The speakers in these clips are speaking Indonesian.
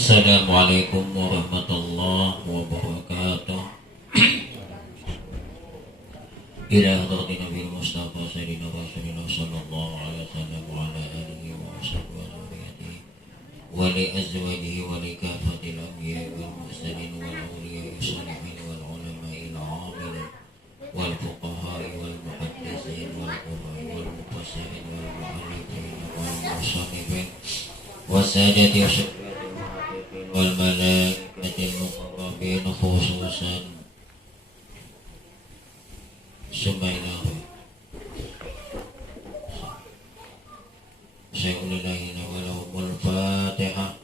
Assalamualaikum warahmatullahi wabarakatuh. Ila hadratin Nabi Mustafa Sayyidina Rasulullah sallallahu alaihi wasallam wa ala alihi wa sahbihi wa dzurriyyatihi wa li azwajihi wa li kafatil anbiya'i wal mursalin wal awliya'i shalihin wal ulama'il 'amilin wal fuqaha'i wal muhaddisin wal qurra'i wal mufassirin wal mu'allifin wal musannifin wasadati wal malaikatil muqarrabin khususan Subhanallah. Syai'ulillahina walahumul fatihah.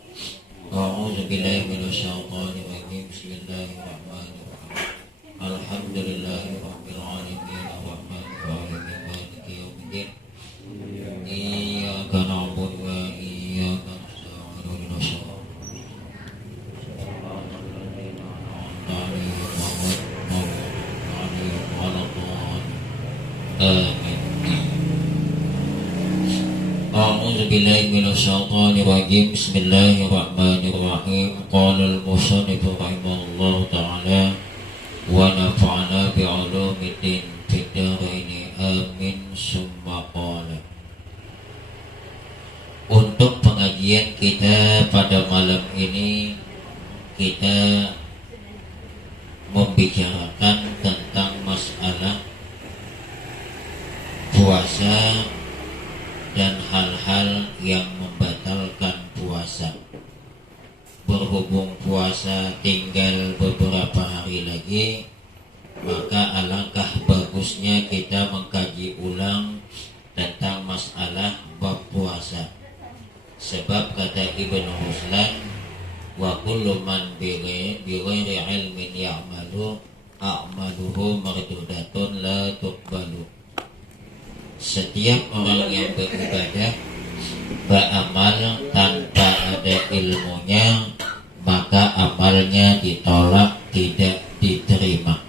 A'udzu billahi minasyaitonir rajim. Bismillahirrahmanirrahim. Alhamdulillahi rabbil alamin arrahmanir rahim maliki yaumiddin. Iyyaka na'budu wa iyyaka nasta'in ihdinas siratal Amin. A'udzu billahi minasyaitonir rajim. Bismillahirrahmanirrahim. Qala al-musannif rahimahullahu ta'ala wa nafa'ana bi'ulumiddin fid dharain amin summa qala. Untuk pengajian kita pada malam ini kita membicarakan tentang masalah puasa dan hal-hal yang membatalkan puasa. Berhubung puasa tinggal beberapa hari lagi, maka alangkah bagusnya kita mengkaji ulang tentang masalah bab puasa. Sebab kata Ibnu Ruslan, wa kullu man bighairi ilmin ya'malu a'maluhu mardudatun la tuqbalu. Setiap orang yang beribadah beramal tanpa ada ilmunya, maka amalnya ditolak, tidak diterima.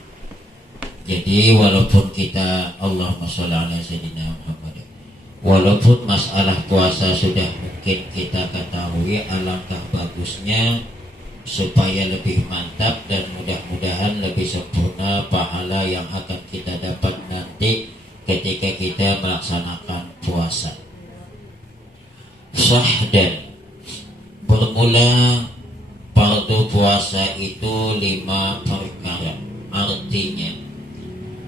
Jadi walaupun kita Allahumma sholli ala sayyidina Muhammad, walaupun masalah puasa sudah mungkin kita ketahui, alangkah bagusnya supaya lebih mantap dan mudah-mudahan lebih sempurna pahala yang akan kita dapat nanti ketika kita melaksanakan puasa. Sahdan, bermula fardu puasa itu 5 perkara. Artinya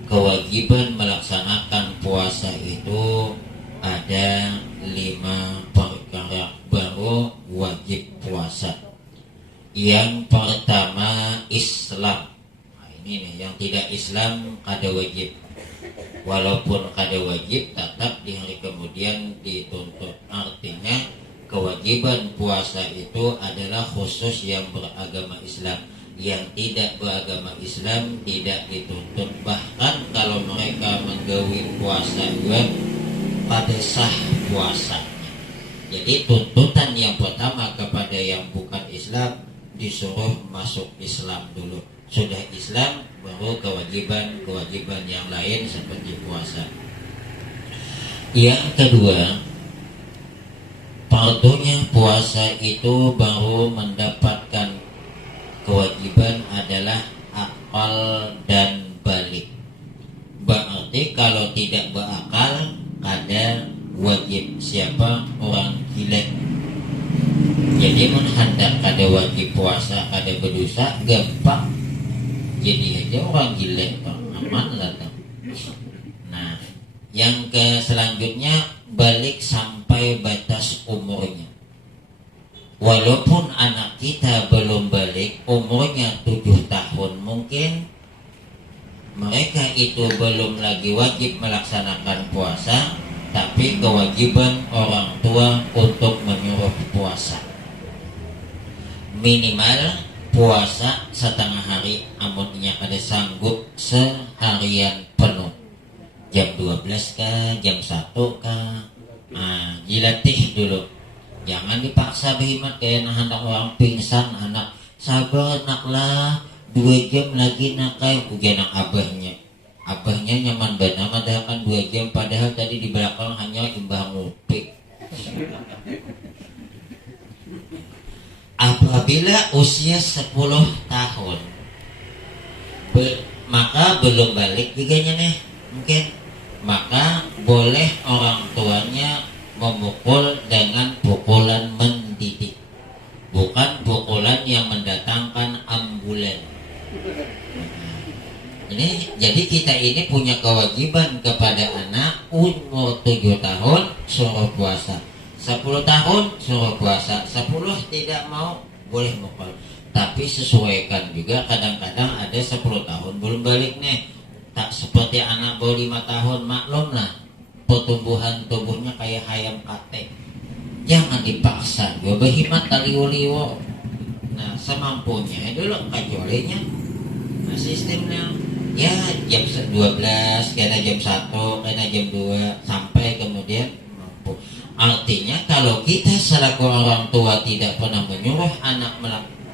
kewajiban melaksanakan puasa itu ada 5 perkara baru wajib puasa. Yang pertama Islam. Nah, ini nih, yang tidak Islam kada wajib. Walaupun kada wajib, tetap di hari kemudian dituntut. Artinya kewajiban puasa itu adalah khusus yang beragama Islam. Yang tidak beragama Islam tidak dituntut. Bahkan kalau mereka menggawi puasa juga pada sah puasanya. Jadi tuntutan yang pertama kepada yang bukan Islam, disuruh masuk Islam dulu. Sudah Islam baru kewajiban yang lain seperti puasa. Yang kedua, fardunya puasa itu baru mendapatkan kewajiban adalah akal dan balik. Berarti kalau tidak berakal kada wajib. Siapa? Orang gila. Jadi menghendak kada wajib puasa, kada berdosa, gampang. Jadi aja orang gila, aman lah. Nah, yang ke selanjutnya balik sampai batas umurnya. Walaupun anak kita belum balik, umurnya 7 tahun, mungkin mereka itu belum lagi wajib melaksanakan puasa, tapi kewajiban orang tua untuk menyuruh puasa. Minimal puasa setengah hari, amunnya ada sanggup seharian penuh. Jam 12 kah, jam 1 kah, dilatih dulu. Jangan dipaksa berhemat kayak anak orang pingsan. Anak sabar naklah, 2 jam lagi nakai. Ujian abahnya nyaman benar, padahal 2 jam, padahal tadi di belakang hanya imbang ngopi. Apa apabila usia 10 tahun maka belum balik giganya nih mungkin, maka boleh orang tuanya memukul dengan pukulan mendidik, bukan pukulan yang mendatangkan ambulan. Ini jadi kita ini punya kewajiban kepada anak umur 7 tahun suruh puasa, 10 tahun suruh puasa, 10 tidak mau boleh mukul. Tapi sesuaikan juga, kadang-kadang ada 10 tahun belum balik nih, tak seperti anak baru 5 tahun, maklum lah pertumbuhan tubuhnya kayak ayam kate, jangan dipaksa gue berhimat tali uliwo. Nah semampunya dulu kajolinya. Nah sistemnya ya jam 12, kena jam 1, kena jam 2 sampai kemudian mampu. Artinya kalau kita selaku orang tua tidak pernah menyuruh anak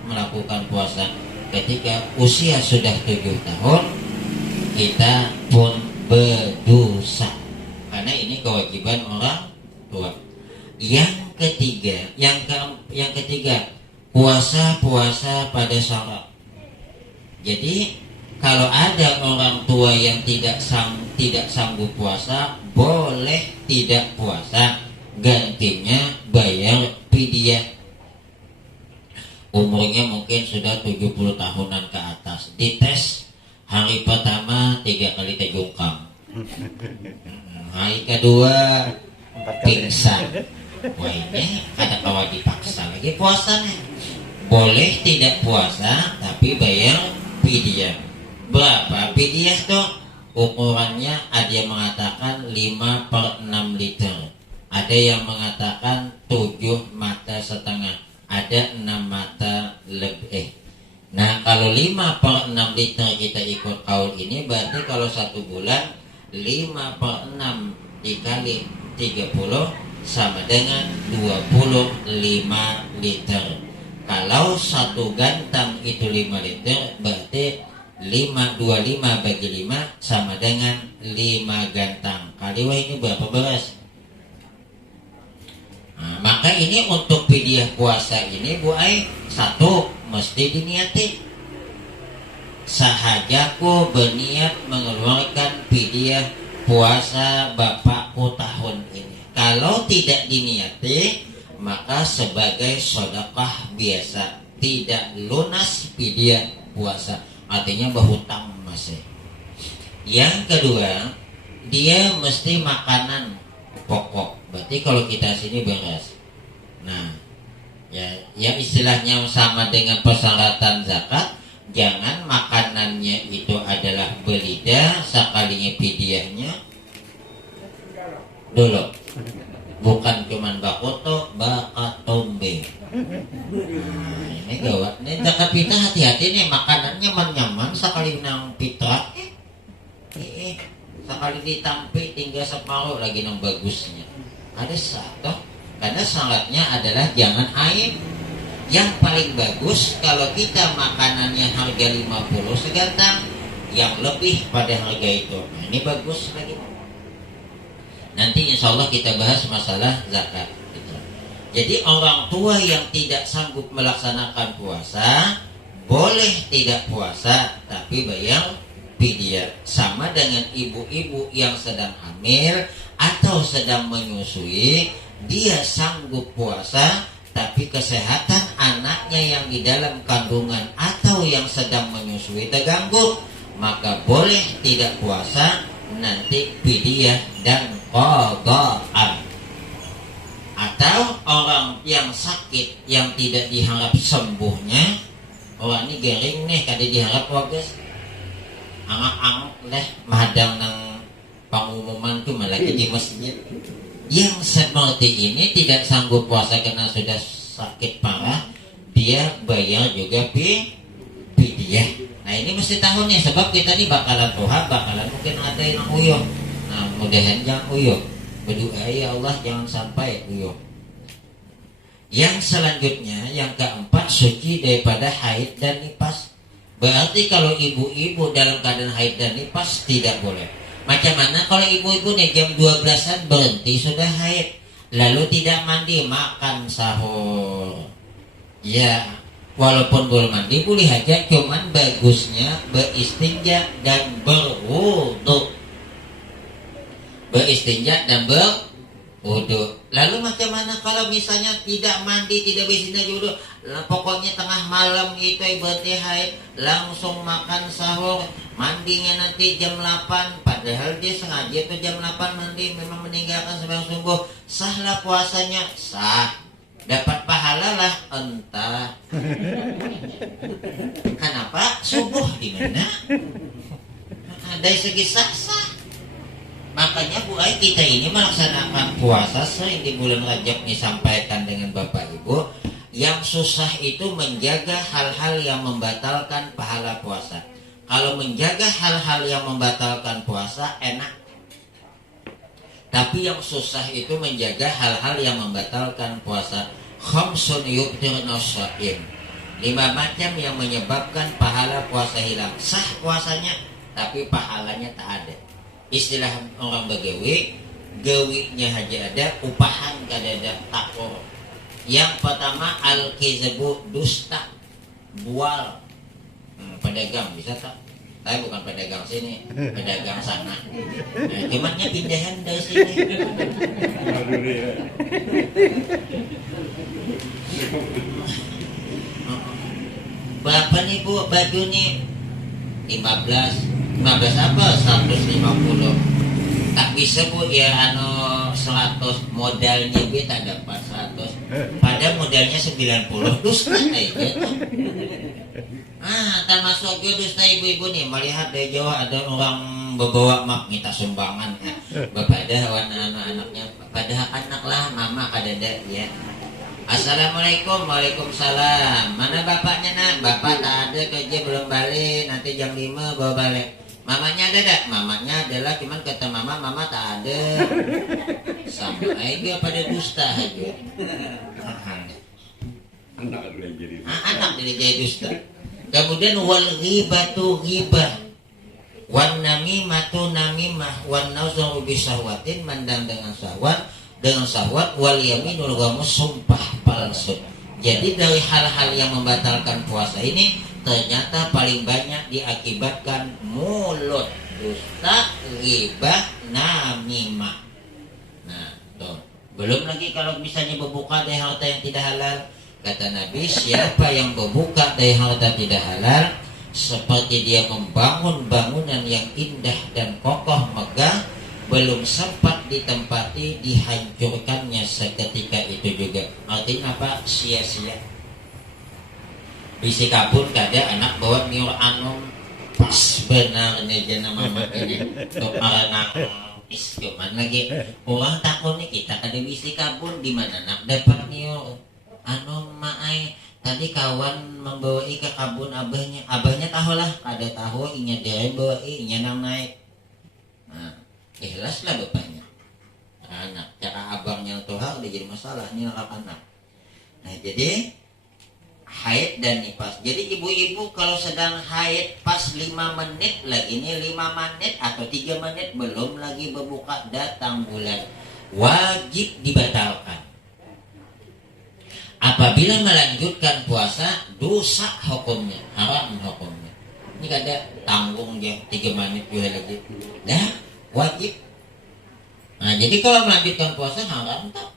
melakukan puasa ketika usia sudah 7 tahun, kita pun berdosa, karena ini kewajiban orang tua. Yang ketiga puasa pada syarat. Jadi kalau ada orang tua yang tidak sanggup puasa, boleh tidak puasa, gantinya bayar fidyah. Umurnya mungkin sudah 70 tahunan ke atas, dites hari pertama 3 kali tejungkang, hari kedua pingsan. Wah ini ada kawan dipaksa lagi puasanya. Boleh tidak puasa tapi bayar fidyah. Berapa fidyah tuh? Ukurannya ada yang mengatakan 5/6 liter, ada yang mengatakan 7 mata setengah, ada 6 mata lebih. Nah kalau 5/6 liter kita ikut kaul ini, berarti kalau 1 bulan 5/6 dikali 30 sama dengan 25 liter. Kalau 1 gantang itu 5 liter, berarti 25 bagi 5 sama dengan 5 gantang. Kali wah ini berapa beras? Nah, maka ini untuk fidyah puasa ini Bu Ai, 1 mesti diniati. Sahajaku berniat mengeluarkan fidyah puasa bapakku tahun ini. Kalau tidak diniati, maka sebagai sedekah biasa, tidak lunas fidyah puasa, artinya berhutang masih. Yang kedua, dia mesti makanan pokok. Berarti kalau kita sini beras. Nah, ya istilahnya sama dengan persyaratan zakat. Jangan makanannya itu adalah belida, sekalinya fidyahnya dulu. Bukan cuman bakoto, bakatombe. Nah, ini gawat. Ini zakat fitrah, hati-hati nih, makanannya nyaman sekali nang fitrah. Sekali ditampi tinggal separuh lagi nang bagusnya. Ada satu, karena syaratnya adalah jangan aib. Yang paling bagus kalau kita makanannya harga 50 segantang, yang lebih pada harga itu. Nah, ini bagus lagi. Nanti insya Allah kita bahas masalah zakat gitu. Jadi orang tua yang tidak sanggup melaksanakan puasa boleh tidak puasa tapi bayar fidyah. Sama dengan ibu-ibu yang sedang hamil atau sedang menyusui, dia sanggup puasa tapi kesehatan anaknya yang di dalam kandungan atau yang sedang menyusui terganggu, maka boleh tidak puasa, nanti fidyah dan qada'ah. Atau orang yang sakit yang tidak diharap sembuhnya, orang ini gering nih kada diharap wagas, angak-angak leh mahadang nang pengumuman tuh malaki di masjid. Yang seperti ini tidak sanggup puasa karena sudah sakit parah, dia bayar juga fidyah. Nah ini mesti tahu nih, sebab kita nih bakalan tuhan, bakalan mungkin ada yang uyuh. Nah mudahan jangan uyuh, berdoa ya Allah jangan sampai uyuh. Yang selanjutnya, yang keempat, suci daripada haid dan nifas. Berarti kalau ibu-ibu dalam keadaan haid dan nifas tidak boleh. Macam mana kalau ibu-ibu nih jam 12-an berhenti sudah haid, lalu tidak mandi, makan sahur, ya Walaupun belum mandi boleh aja, cuman bagusnya beristinja dan berwudu. Beristinja dan berwudu. Lalu macam mana kalau misalnya tidak mandi, tidak beristinja wudu, pokoknya tengah malam itu ibaratnya haid, langsung makan sahur, mandinya nanti jam 8, padahal dia sengaja tuh jam 8 mandi, memang meninggalkan sembahyang subuh, sahlah puasanya? Sah. Dapat pahala lah entah. Kenapa? Subuh di mana? Dari segi sah. Makanya Bu Ai, kita ini melaksanakan puasa di bulan Rajab ini, sampaikan dengan Bapak Ibu, yang susah itu menjaga hal-hal yang membatalkan pahala puasa. Kalau menjaga hal-hal yang membatalkan puasa enak. Tapi yang susah itu menjaga hal-hal yang membatalkan puasa. Khamsun yubtirna shaim. 5 macam yang menyebabkan pahala puasa hilang. Sah puasanya, tapi pahalanya tak ada. Istilah orang begawi, gawinya haja ada, upahan kadada takor. Yang pertama al-kizbu, dusta, bual. Pedagang bisa tak? Tapi bukan pedagang sini, pedagang sana. Nah, cumannya pindahan dari sini. Berapa nih Bu baju nih? 15 apa? 150. Tak bisa Bu ya 100, modalnya B tak dapat 100. Pada modalnya 90. Dusta aja. Termasuk juga dusta ibu-ibu nih, melihat dari jauh ada orang membawa map minta sumbangan. Bapak ada anak-anaknya, pada anak lah mama kadada ya. Assalamualaikum. Waalaikumsalam. Mana bapaknya nak? Bapak tak ada, kerja belum balik, nanti jam 5 bawa balik. Mamanya ada tak? Mamanya adalah, cuman kata mama tak ada. Sama aja pada dusta aja. Anak jadi dusta. Kemudian wal ghibatu ghibah, wan namimatu namimah, wan nazaru bisahwatin, mandang dengan syahwat, wal yaminul ghamus, sumpah palsu. Jadi dari hal-hal yang membatalkan puasa ini ternyata paling banyak diakibatkan mulut, dusta, ghibah, namimah. Nah, tuh. Belum lagi kalau misalnya berbuka dari harta yang tidak halal. Kata Nabi, siapa yang berbuka dari harta tidak halal, seperti dia membangun bangunan yang indah dan kokoh megah, belum sempat ditempati, dihancurkannya seketika itu juga. Artinya apa? Sia-sia. Bisi kabun kada anak bawa miur anom pas benarnya jana mama ini untuk anak cuman lagi orang takut nih kita kada bisi kabun di mana nak dapat miur maai. Tadi kawan membawa ke kabun abahnya tahu lah, ada tahu inya dia bawa inya nang naik. Nah, ikhlas lah bapaknya. Anak cara abangnya tuh udah jadi masalah nih anak. Nah, jadi haid dan nifas. Jadi ibu-ibu kalau sedang haid pas 5 menit lagi nih, 5 menit atau 3 menit belum lagi berbuka, datang bulan, wajib dibatalkan. Apabila melanjutkan puasa, dosa hukumnya, haram hukumnya. Ini kada tanggung dia 3 menit juga lagi. Dah wajib. Nah, jadi kalau melanjutkan puasa haram tak?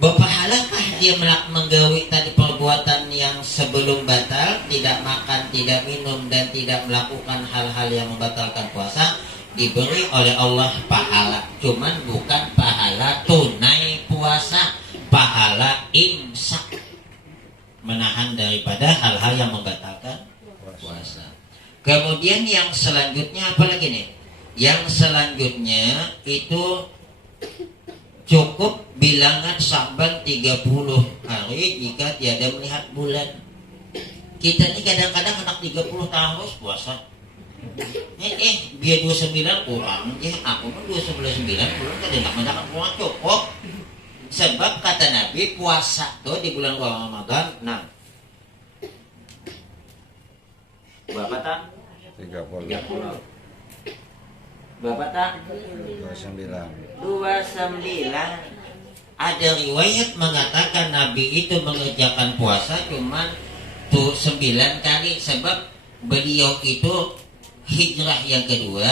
Berpahalakah dia menggawi tadi perbuatan yang sebelum batal, tidak makan, tidak minum, dan tidak melakukan hal-hal yang membatalkan puasa? Diberi oleh Allah pahala, cuman bukan pahala tunai puasa, pahala imsak, menahan daripada hal-hal yang membatalkan puasa. Kemudian yang selanjutnya apa lagi nih? Yang selanjutnya itu cukup bilangan Sya'ban 30 hari jika tiada melihat bulan. Kita ini kadang-kadang anak 30 tahun harus puasa. Biar 29 kurang ya, aku pun 29 belum kadang-kadang kurang cukup. Sebab kata Nabi puasa tuh di bulan Ramadan. Nah, berapa tak? 30. Berapa tak? 29. 29. Ada riwayat mengatakan Nabi itu mengerjakan puasa cuman tuh 9 kali, sebab beliau itu hijrah yang kedua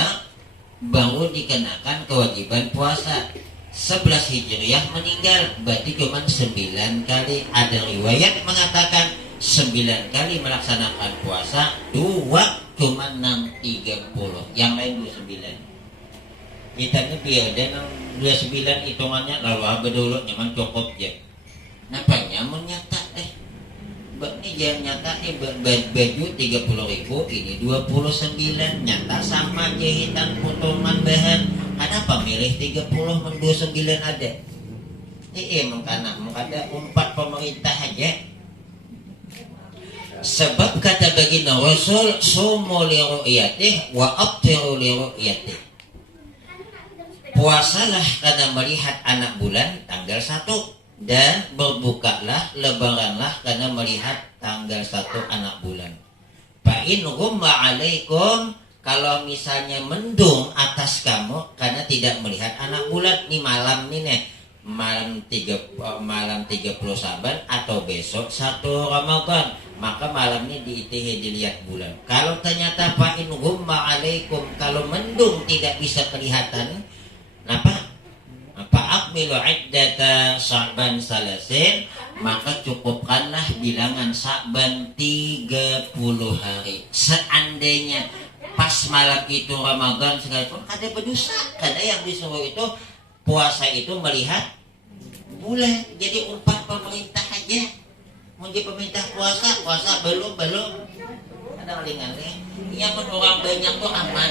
baru dikenakan kewajiban puasa. 11 hijriah meninggal, berarti cuma 9 kali. Ada riwayat mengatakan 9 kali melaksanakan puasa, 2 cuma 630, yang lain 29. Kita ini biar 29 hitungannya lalu apa dulu nyaman cukup ya. Napanya menyata ini jangan nyata baju 30.000 ini 29 nyata sama jahitan potongan bahan. Kenapa milih 30 29 ada? Mengkada umpat pemerintah aja. Sebab kata baginda Rasul, sumu li ru'yatih wa abtiru li ru'yatih. Puasalah karena melihat anak bulan tanggal 1, dan berbukalah, lebaranlah karena melihat tanggal 1 anak bulan. Fa'in ghumma alaikum, kalau misalnya mendung atas kamu karena tidak melihat anak bulan, nih malam nih malam 30 Saban atau besok 1 Ramadan, maka malam ini dilihat bulan. Kalau ternyata fa'in ghumma alaikum, kalau mendung tidak bisa kelihatan, akmilu iddata Sya'ban salasin, maka cukupkanlah bilangan Sya'ban 30 hari. Seandainya pas malam itu Ramadan sekalipun ada berdosa, karena yang disuruh itu puasa itu melihat bulan. Jadi umpat pemerintah aja, mau jadi pemerintah puasa belum ada ringan ya pun orang banyak tuh aman.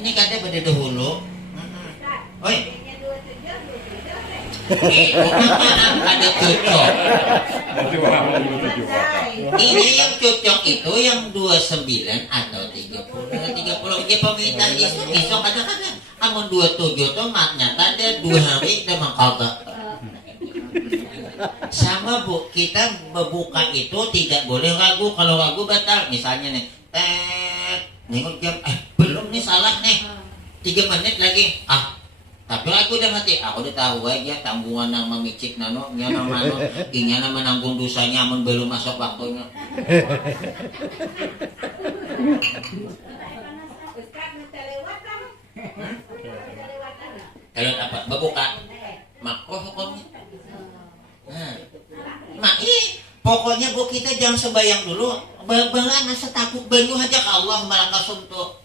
Ini katanya pada dahulu. Oi, ada cocok. Ini yang cocok itu yang 29 atau 30. Ya pemerintah iso kadang-kadang amun 27 tuh nyata ada 2 hari udah mengkagak. Sama Bu, kita berbuka itu tidak boleh ragu. Kalau ragu batal. Misalnya nih, nengok jam, belum nih, salah nih, 3 menit lagi. Tapi aku udah mati, aku udah tahu aja tanggungan yang memicik nano, ingin menanggung dosanya, amun belum masuk waktunya. Kalau apa? Berbuka, makroh hukumnya. Pokoknya Bu, kita jangan sembayang dulu. Belang masa takut banyu aja ke Allah malah kasumtu.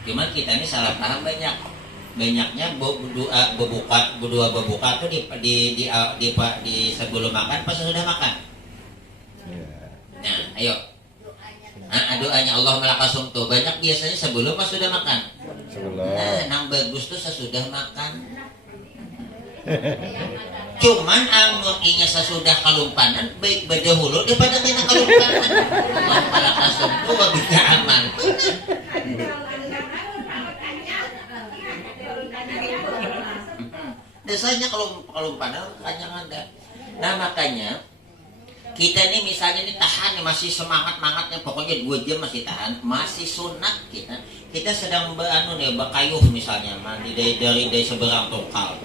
Cuman kita ini salah paham banyaknya berdoa berbuka tuh di sebelum makan pas sudah makan. Nah, ayo. Doanya Allah malakasum tuh banyak biasanya sebelum pas sudah makan. Nah, nang bagus tuh sesudah makan. Cuman amukinya sesudah kalumpanan baik berdahulu daripada kena kalumpanan. Allah malakasum tuh bisa aman. Biasanya kalau padahal kanyang ada. Nah makanya kita ini misalnya ini tahan masih semangatnya, pokoknya 2 jam masih tahan, masih sunat kita sedang berkayuh misalnya dari seberang tokal,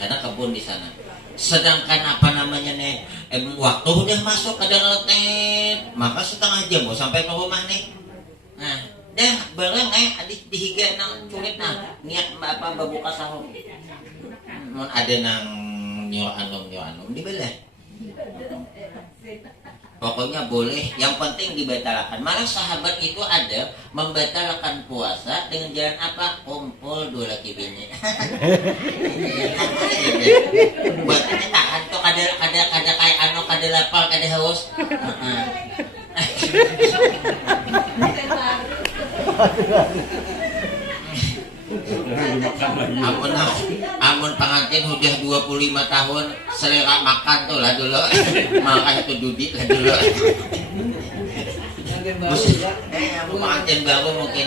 karena kebun di sana. Sedangkan waktu udah masuk ke dalam letet, maka setengah jam mau sampai ke rumah nih. Nah dah bareng adik dihiga nang culit niat berbuka sahur. Mun ada nang nyo anom dibelah. Pokoknya boleh, yang penting dibatalkan. Malah sahabat itu ada membatalkan puasa dengan jalan apa? Kumpul 2 laki bini. Buatnya tahan tuh kada kayak kada lapar, kada haus. Amun pengantin udah 25 tahun selera makan tuh lah dulu. Makanya tuh duduk lah dulu. Amun pengantin baru mungkin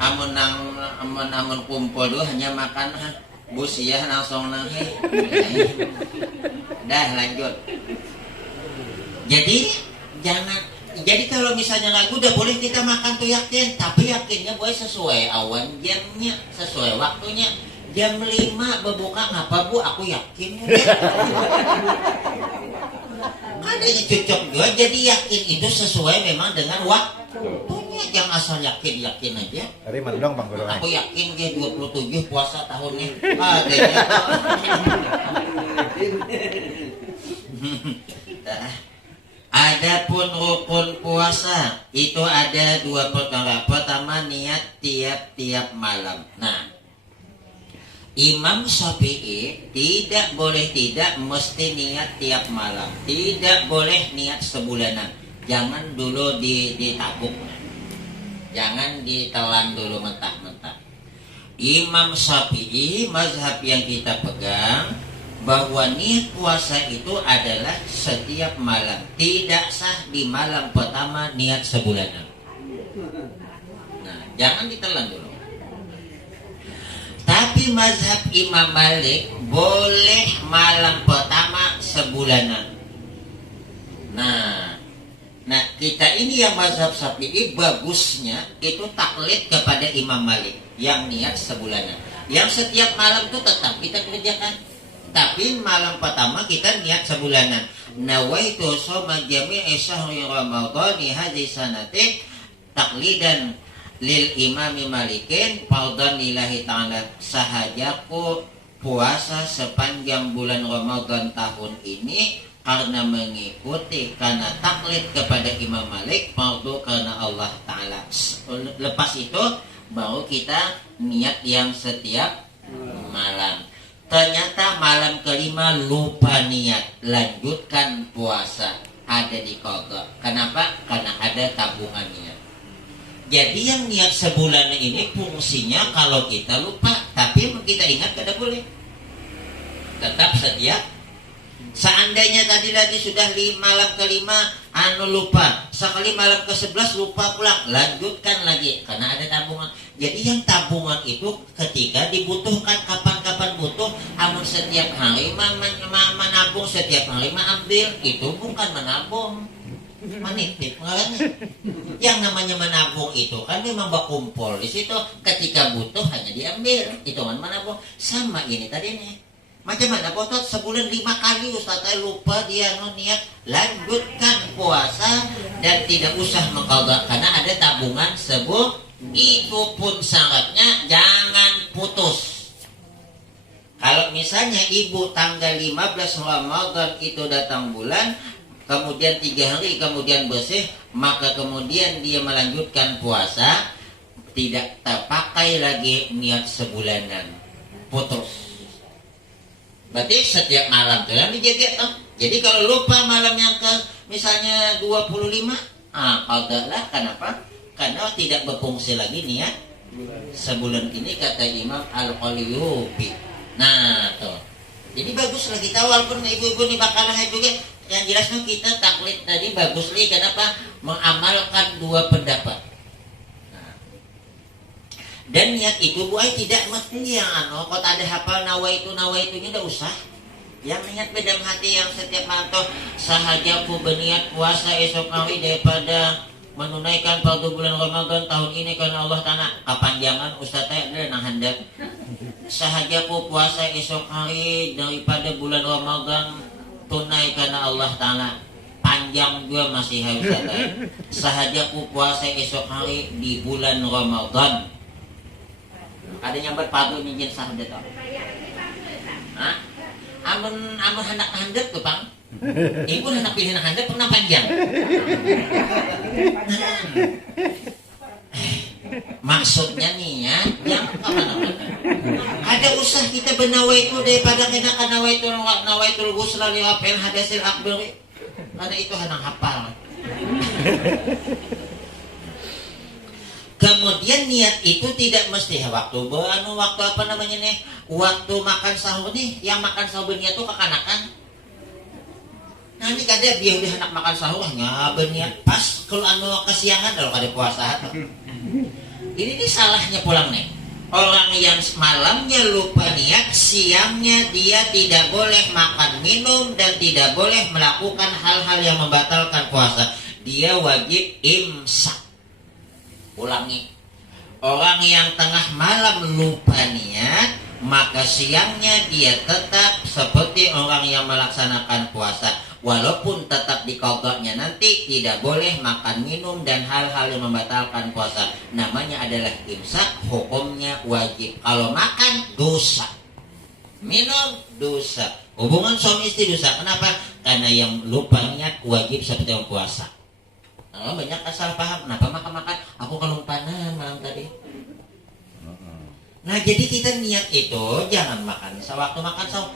amun kumpul dulu hanya makan bus ya langsung dah lanjut. Jadi jangan Jadi kalau misalnya ragu udah boleh kita makan tuh yakin, tapi yakinnya boleh sesuai awan jamnya, sesuai waktunya. Jam 5 berbuka ngapa Bu? Aku yakin. Adanya cocok juga, jadi yakin itu sesuai memang dengan waktunya. Jangan asal yakin aja. Hari mendong Bang Guru. Aku yakin dia 27 puasa tahunnya. Adanya. Adapun rukun puasa itu ada 2 perkara. Pertama niat tiap-tiap malam. Nah, Imam Syafi'i tidak boleh tidak mesti niat tiap malam. Tidak boleh niat sebulanan. Jangan dulu ditabuk. Jangan ditelan dulu mentah-mentah. Imam Syafi'i mazhab yang kita pegang bahwa niat puasa itu adalah setiap malam. Tidak sah di malam pertama niat sebulanan. Nah, jangan ditelan dulu. Tapi mazhab Imam Malik boleh malam pertama sebulanan. Nah kita ini yang mazhab Syafi'i bagusnya itu taklid kepada Imam Malik yang niat sebulanan. Yang setiap malam itu tetap kita kerjakan. Tapi malam pertama kita niat sebulanan. Nawaitu shoma jami'i syahri ramadhani hadhihi sanati taklidan lil imami malikin fardhan lillahi ta'ala. Sahajaku puasa sepanjang bulan Ramadan tahun ini karena mengikuti, karena taklid kepada Imam Malik, fardu karena Allah Ta'ala. Lepas itu baru kita niat yang setiap malam. Ternyata malam kelima lupa niat, lanjutkan puasa, ada di qadha. Kenapa? Karena ada tabungan niat. Jadi yang niat sebulan ini fungsinya kalau kita lupa, tapi kita ingat tidak boleh. Tetap setiap. Seandainya tadi sudah malam kelima lupa, sekali malam ke-11 lupa pulang, lanjutkan lagi karena ada tabungan. Jadi yang tabungan itu ketika dibutuhkan, kapan-kapan butuh, amun setiap hari menabung, setiap hari ambil, itu bukan menabung, menitip. Yang namanya menabung itu kan memang berkumpul di situ, ketika butuh hanya diambil, itu kan menabung. Sama ini tadi nih. Macam mana potot sebulan 5 kali Ustaz lupa dia niat, lanjutkan puasa dan tidak usah mengqadha karena ada tabungan sebut. Itu pun syaratnya jangan putus. Kalau misalnya ibu tanggal 15 Ramadan itu datang bulan, kemudian 3 hari kemudian bersih, maka kemudian dia melanjutkan puasa, tidak terpakai lagi niat sebulanan, putus. Berarti setiap malam itu yang dijaga toh. Jadi kalau lupa malam yang ke misalnya 25, qadha lah. Kenapa? Karena tidak berfungsi lagi niat sebulan ini kata Imam Al-Qalyubi. Nah tuh. Jadi bagus lah kita, walaupun ibu-ibu ini bakalah juga yang jelasnya kita taklid tadi bagus lagi. Kenapa? Mengamalkan 2 pendapat. Dan niat itu buai tidak mesti yang kalau ada hafal nawaitunya udah usah. Yang niat bedam hati yang setiap malam sahajaku berniat puasa esok hari daripada menunaikan fardu bulan Ramadan tahun ini karena Allah Ta'ala. Kepanjangan Ustaz ada nang hendak. Sahajaku puasa esok hari daripada bulan Ramadan tunai karena Allah Ta'ala. Panjang juga masih harus ada. Sahajaku puasa esok hari di bulan Ramadan. Ada yang berpadu nijin sahadat. Hah? Amun hendak tuh Bang. Ibu hendak pilih hendak pernah panjang. Maksudnya nih ya, yang kemana-mana. Ada usah kita benawaitu daripada kita nawaitul ghusla li wafil hadasil akbar. Karena itu hendak hafal. Kemudian niat itu tidak mesti waktu apa namanya nih, waktu makan sahur nih, yang makan sahur berniat tuh kekanakan. Nah ini kada dia udah hendak makan sahur hanya berniat pas kalau kesiangan kalau kada puasa tuh. Ini nih salahnya pulang nih. Orang yang malamnya lupa niat, siangnya dia tidak boleh makan minum dan tidak boleh melakukan hal-hal yang membatalkan puasa. dia wajib imsak. Ulangi, orang yang tengah malam lupa niat, maka siangnya dia tetap seperti orang yang melaksanakan puasa, walaupun tetap di qadanya nanti tidak boleh makan minum dan hal-hal yang membatalkan puasa. Namanya adalah imsak, hukumnya wajib. Kalau makan dosa, minum dosa, hubungan suami istri dosa. Kenapa? Karena yang lupa niat wajib seperti yang puasa. Nah, banyak asal paham, kenapa makan-makan aku kelumpanan malam tadi. Nah, jadi kita niat itu jangan makan sewaktu makan sahur.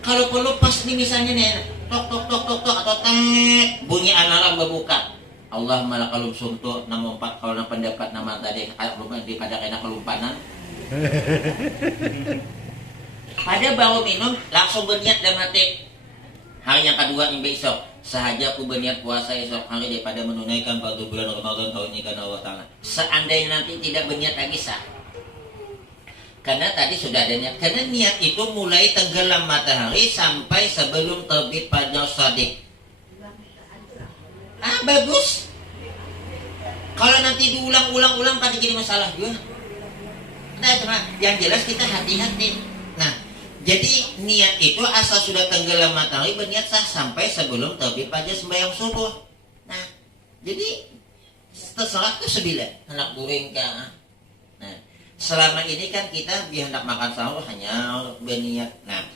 Kalau perlu pas nih misalnya nih, tok tok tok tok tok atau tek bunyi alarm berbuka. Allah malah kalau suntuk nama 4 kalau pendapat nama tadi pada kena kelumpanan. Pada baru minum langsung berniat dalam hati. Hari yang kedua yang besok sahaja aku berniat puasa esok hari daripada menunaikan pada bulan Ramadan tahun ini karena Allah Ta'ala. Seandainya nanti tidak berniat lagi sah. Karena tadi sudah ada niat. Karena niat itu mulai tenggelam matahari sampai sebelum terbit fajar shadiq. Bagus. Kalau nanti diulang-ulang pada jadi masalah juga. Nah, cuma yang jelas kita hati-hati. Nah, jadi niat itu asal sudah tenggelam matahari berniat sah sampai sebelum terbit fajar sembahyang subuh. Nah, jadi terserah ke 9 anak guring kah. Nah, selama ini kan kita hendak makan sahur hanya berniat. Nah,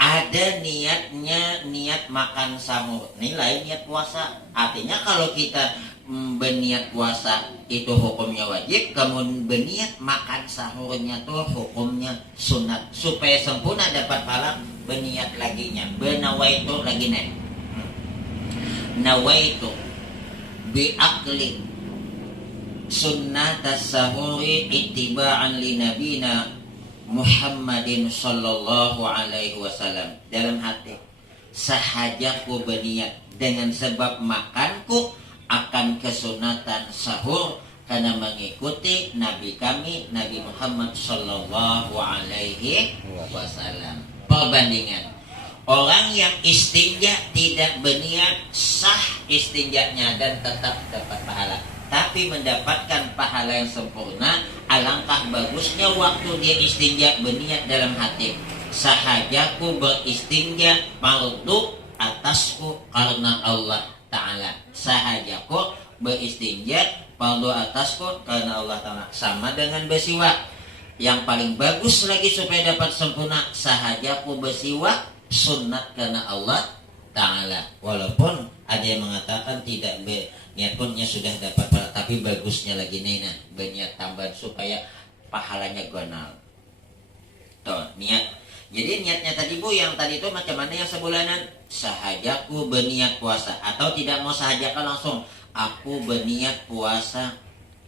ada niatnya niat makan sahur. Nilai niat puasa. Artinya kalau kita berniat puasa itu hukumnya wajib, kemudian berniat makan sahurnya tuh hukumnya sunat. Supaya sempurna dapat pahala berniat laginya. Benawaitu lagi nih. Nawaitu biakli sunnat as-sahuri ittiba'an li nabina Muhammadin sallallahu alaihi wasallam. Dalam hati sahajaku berniat dengan sebab makanku akan kesunatan sahur karena mengikuti Nabi kami Nabi Muhammad sallallahu alaihi wasallam. Perbandingan orang yang istinja tidak berniat sah istinjanya dan tetap dapat pahala, tapi mendapatkan pahala yang sempurna. Alangkah bagusnya waktu dia istinja berniat dalam hati, sahajaku beristinja fardu atasku karena Allah Ta'ala. Sahajaku beristinja fardu atasku karena Allah Ta'ala. Sama dengan bersiwak. Yang paling bagus lagi supaya dapat sempurna, sahajaku bersiwak sunnat karena Allah Ta'ala. Walaupun ada yang mengatakan tidak niat punnya sudah dapat pahala, tapi bagusnya lagi nena berniat tambahan supaya pahalanya gonal. Tuh niat. Jadi niatnya tadi Bu, yang tadi itu macam mana yang sebulanan? Sahajaku berniat puasa, atau tidak mau sahajakan langsung aku berniat puasa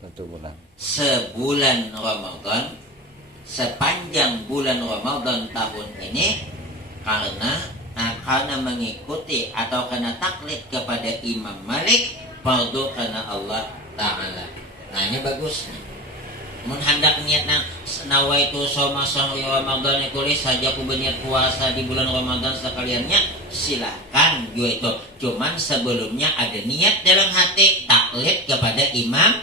1 bulan. Sebulan Ramadan, sepanjang bulan Ramadan tahun ini karena mengikuti atau karena taklid kepada Imam Malik, fardu karena Allah Ta'ala. Nah ini bagus. Menghendak niat nawaitu shoma syahri Ramadan kulis saja aku berniat puasa di bulan Ramadan sekaliannya, silahkan juga itu. Cuman sebelumnya ada niat dalam hati taklid kepada Imam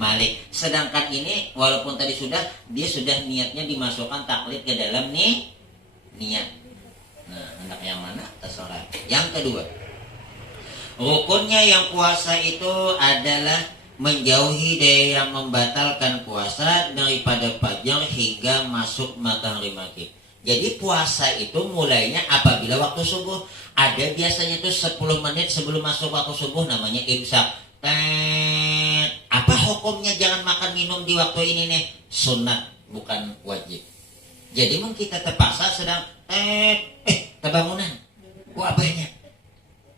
Malik. Sedangkan ini walaupun tadi dia sudah niatnya dimasukkan taklid ke dalam nih niat. Nah, hendak yang mana terserah. Yang kedua, rukunnya yang puasa itu adalah menjauhi dari yang membatalkan puasa daripada fajar hingga masuk matahari maghrib. Jadi puasa itu mulainya apabila waktu subuh. Ada biasanya itu 10 menit sebelum masuk waktu subuh, namanya imsak. Apa hukumnya jangan makan minum di waktu ini nih? Sunat, bukan wajib. Jadi mungkin kita terpaksa sedang terbangunan. Wah banyak.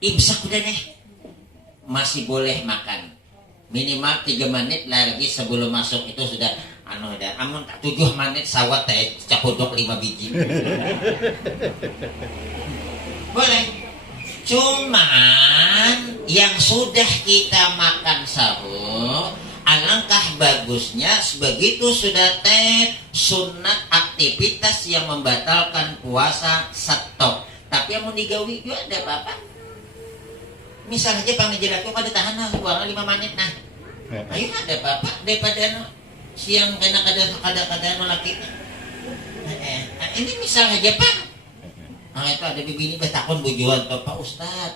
Imsak udah nih. Masih boleh makan. Minimal 3 menit lagi sebelum masuk itu sudah amun 7 menit sawat capodok 5 biji. Boleh. Cuman yang sudah kita makan sahur, alangkah bagusnya begitu sudah sunat aktivitas yang membatalkan puasa stop. Tapi yang mau digawi juga ada apa-apa. Misal aja pang ngejelat ko kada tahan na buang 5 menit nah. Ayo ada bapak daripada no, siang kena kada no laki. Ini misal aja Pak. Itu ada bibini betakon bujuan to Pak Ustad.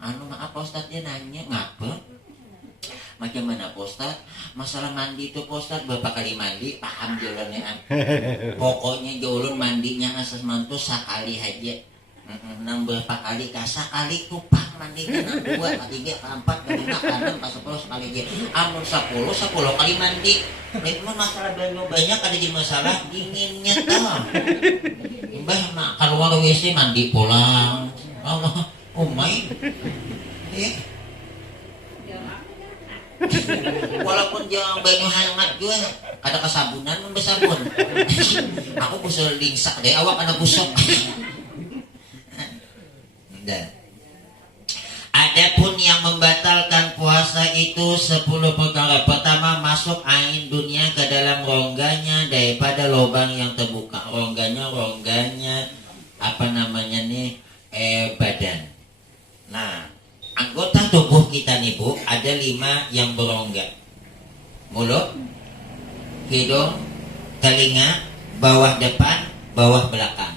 Maaf Pak Ustad dia nanya ngapa? Macam mana Pak Ustad? Masalah mandi itu Pak Ustad berapa kali mandi? Paham jalannya. Pokoknya jolon mandinya asas mantu sekali aja. Nang berapa kali kasa kali tupak mandi nang 2, 3, 4, 5, 6, 10 sekali aja. Amun 10 kali mandi. Itu masalah banyak ada jadi masalah dinginnya tah. Mbah mak keluar WC mandi pulang. Allah, umay. Walaupun jangan banyu hangat juga kada kesabunan membesabun. Aku busel lingsak deh awak kana busok. Adapun yang membatalkan puasa itu 10 perkara. Pertama, masuk angin dunia ke dalam rongganya daripada lubang yang terbuka. Rongganya apa namanya nih? Badan. Nah, anggota tubuh kita nih Bu, ada 5 yang berongga. Mulut, hidung, telinga, bawah depan, bawah belakang.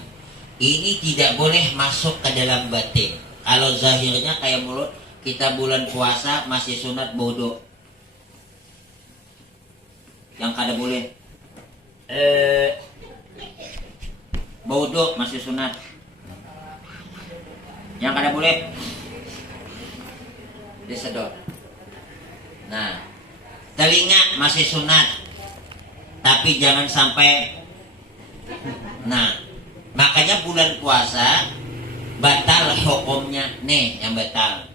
Ini tidak boleh masuk ke dalam batin. Kalau zahirnya kayak mulut, kita bulan puasa masih sunat bodoh. Yang kada boleh. Bodoh masih sunat. Yang kada boleh. Disedot. Nah, telinga masih sunat. Tapi jangan sampai. Nah, makanya bulan puasa batal hukumnya nih yang batal.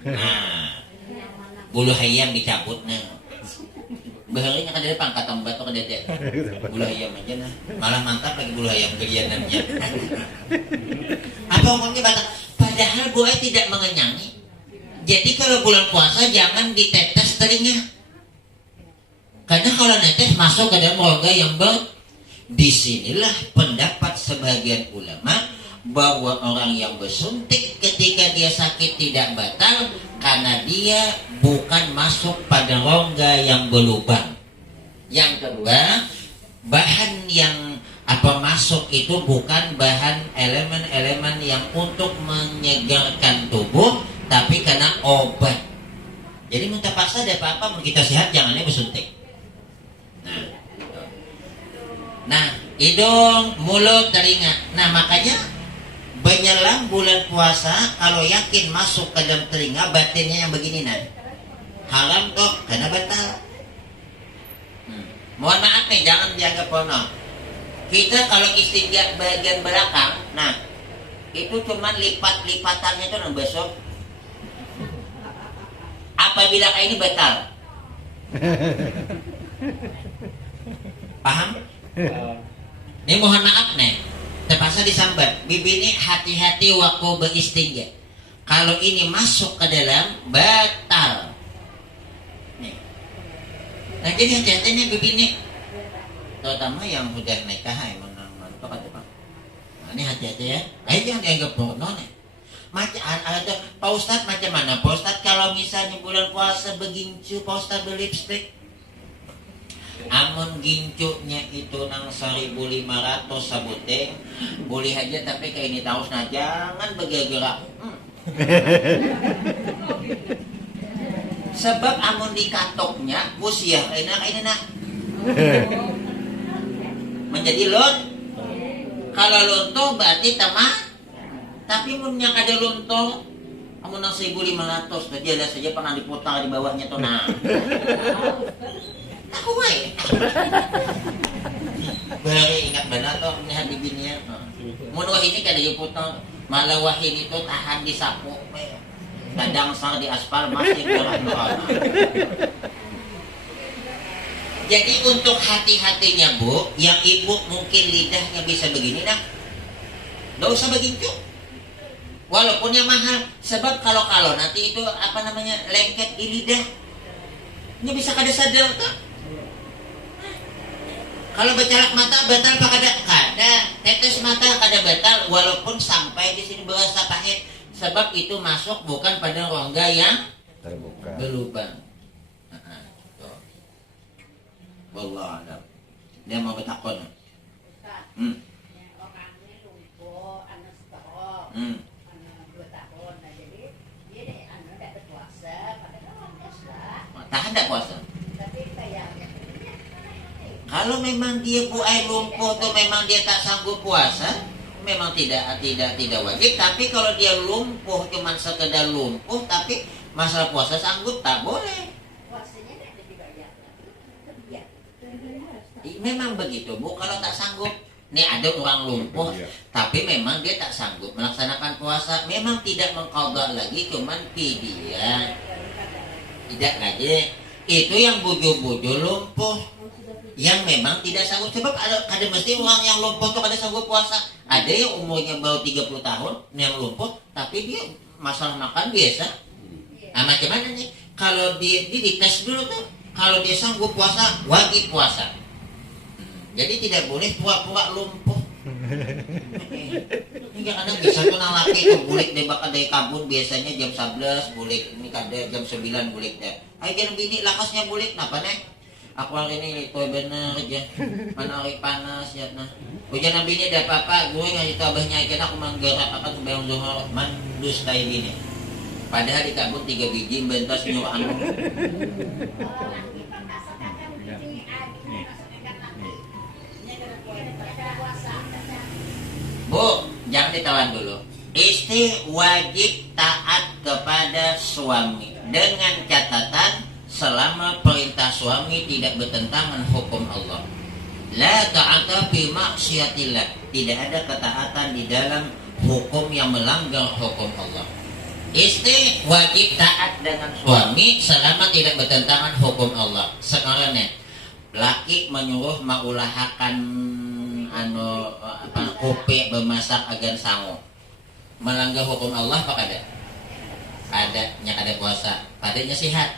Nah, bulu ayam dicabut nih. Baharinya kan ada pangkat tempat tuh kada bulu ayam aja nah. Malah mantap lagi bulu ayam kelianannya. Apa hukumnya batal? Padahal buaya tidak mengenyangi. Jadi kalau bulan puasa jangan ditetes telinga. Karena kalau netes masuk ke dalam rongga yang disinilah pendapat sebagian ulama bahwa orang yang bersuntik ketika dia sakit tidak batal karena dia bukan masuk pada rongga yang berlubang. Yang kedua, bahan yang masuk itu bukan bahan elemen-elemen yang untuk menyegarkan tubuh, tapi karena obat. Jadi minta paksa ada apa-apa, kita sehat jangannya bersuntik. Nah, hidung, mulut, telinga. Nah, makanya menjelang bulan puasa kalau yakin masuk ke dalam telinga batinnya yang begini nah. Haram toh karena batal. Mohon maaf nih, jangan dianggap pono. Kita kalau istinja bagian belakang, nah itu cuman lipat-lipatannya itu nah besok. Apabila kayak ini batal. Paham? Ini mohon maaf nih, terpaksa disambat. Bibi ini hati-hati waktu beristinja. Kalau ini masuk ke dalam batal. Nih. Nah jadi hati-hati nih bibi ini, terutama yang sudah nikah, menang mantok ada Pak. Nah ini hati-hati ya. Ayo jangan dianggap porno nih. Macam ada Pak Ustadz macam mana? Pak Ustadz kalau misalnya bulan puasa begincu, Pak Ustadz berlipstick. Amun gincunya itu nang 1.500 sabute boleh aja, tapi kayak ini tahu nah jangan bergerak. Sebab amun dikatoknya usia ini nak menjadi lot. Kalau lonto berarti tamah, tapi munnya kada lonto amun nang 1.500 tadi ada saja pernah diputar di bawahnya tuh nah. Aku baik. Baru ingat benar toh melihat bibinya. Mun wah ini kada dipotong, malah wah ini tuh tahan di sapu. Kadang sang di aspal masih dorong-dorong. Jadi untuk hati-hatinya Bu, yang ibu mungkin lidahnya bisa begini nah, nggak usah begitu. Walaupun yang mahal, sebab kalau nanti itu lengket di lidah, ini bisa kada sadar tuh. Kalau becalak mata batal apa kada? Tetes mata kada batal walaupun sampai di sini berasa pahit. Sebab itu masuk bukan pada rongga yang terbuka. berlubang. Wallah alam. Dia mau bertakon. Orangnya lumpuh, anak stroke, anak 2 tahun. Nah, jadi dia nih anak tidak berpuasa, padahal ongkos lah. Tahan tak puasa? Tapi kayaknya Kalau memang dia buai lumpuh tuh memang dia tak sanggup puasa, memang tidak wajib. Tapi kalau dia lumpuh cuma sekedar lumpuh, tapi masalah puasa sanggup tak boleh. puasanya tidak dibayar. Ya. Memang begitu bu. Kalau tak sanggup, nih ada orang lumpuh, tapi memang dia tak sanggup melaksanakan puasa, memang tidak mengqadha lagi, cuman fidyah. Tidak lagi. Itu yang buju-buju lumpuh. Yang memang tidak sanggup, sebab ada mesti orang yang lumpuh tuh kada sanggup puasa. Ada yang umurnya baru 30 tahun yang lumpuh, tapi dia masalah makan biasa. Nah macam mana nih? Kalau dia dites dulu tuh, kalau dia sanggup puasa, wajib puasa. Jadi tidak boleh pura-pura lumpuh. Ini kadang bisa tuh nang laki tuh bulik deh bakal dari kabun biasanya jam 11 bulik, ini kadang jam 9 bulik deh. Ayo jangan bini lakasnya bulik, napa nih? Aku hari ini itu bener aja, mana hari panas ya nah. Hujan nabi ini ada apa-apa, gue ngasih tau abahnya aja aku menggerak akan sembahyang zuhur mandus tai bini. Padahal di kabun 3 biji bentas nyuruh anu. Bu, jangan ditawan dulu. Istri wajib taat kepada suami dengan catatan selama perintah suami tidak bertentangan hukum Allah. La ta'ata fi maksiatillah. Tidak ada ketaatan di dalam hukum yang melanggar hukum Allah. Istri wajib taat dengan suami selama tidak bertentangan hukum Allah. Sekarang nih, laki menyuruh maulahakan kopi bermasak agar sangu. Melanggar hukum Allah apa kada? Ada, nya kada puasa. Padanya sehat.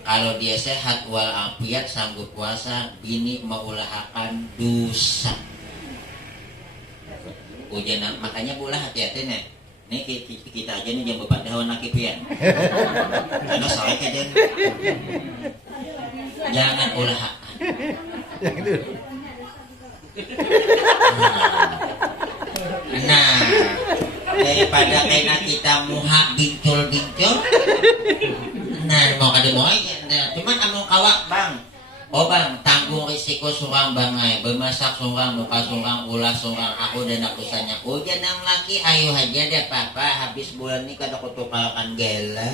Kalau dia sehat walafiat sanggup puasa, bini maulahakan dosa. Ujian, makanya bulah hati-hati nih. Nih kita aja nih jam 4 tahun laki pian. Karena soalnya kan jangan ulahakan. Nah, daripada kena kita muha bincul-bincul. Nah, mau kada mau aja. Nah, cuman anu kawak bang. Oh bang, tanggung risiko surang bangai. Bermasak surang, muka surang, ulah surang. Aku dan aku sanya. Oh janang laki, ayo aja deh papa. Habis bulan ini kada aku tukarkan gela.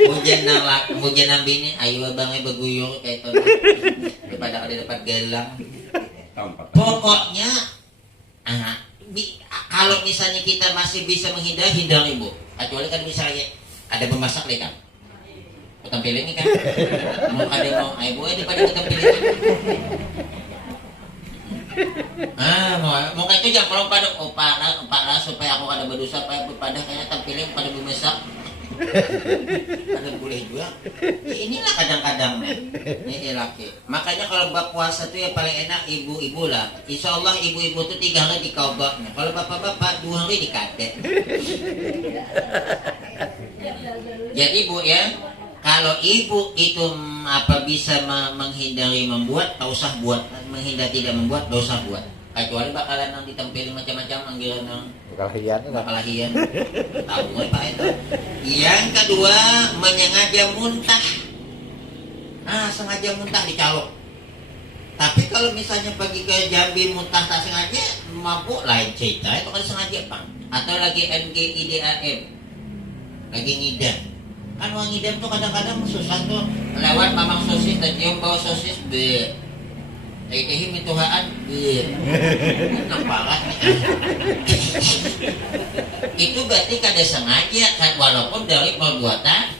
Hujan nang bini, ayo bangai beguyur kayak itu. Daripada kada dapat gelang. Pokoknya, kalau misalnya kita masih bisa hindari bu, kecuali kan misalnya ada pemasak deh kan, tampilin ini kan, mau ada mau, ayo bu, daripada kita pilih. Mau kayak itu jangan kalau pada parah supaya aku ada berdosa, pada kayaknya tampilin pada pemasak. Ada boleh juga. Inilah kadang-kadang ini laki. Makanya kalau bab puasa tuh yang paling enak ibu-ibu lah. Insya Allah ibu-ibu tuh 3 hari dikaubahnya. Kalau bapak-bapak 2 hari dikadek. Jadi bu ya, kalau ibu itu bisa menghindari membuat, tak usah buat. Menghindari tidak membuat, tak usah buat. Kecuali bakalan yang ditempelin macam-macam panggilan yang bakalahian. Tahu nggak pak itu? Yang kedua menyengaja muntah. Sengaja muntah dicalok. Tapi kalau misalnya pergi ke Jambi muntah tak sengaja, mabuk lain cerita. Itu kan sengaja bang. Atau lagi NGIDAM, lagi ngidam. Kan orang ngidam tuh kadang-kadang susah tuh lewat mamang sosis dan cium bau sosis be. Him itu haan parah. Itu berarti kada sengaja kan, walaupun dari perbuatan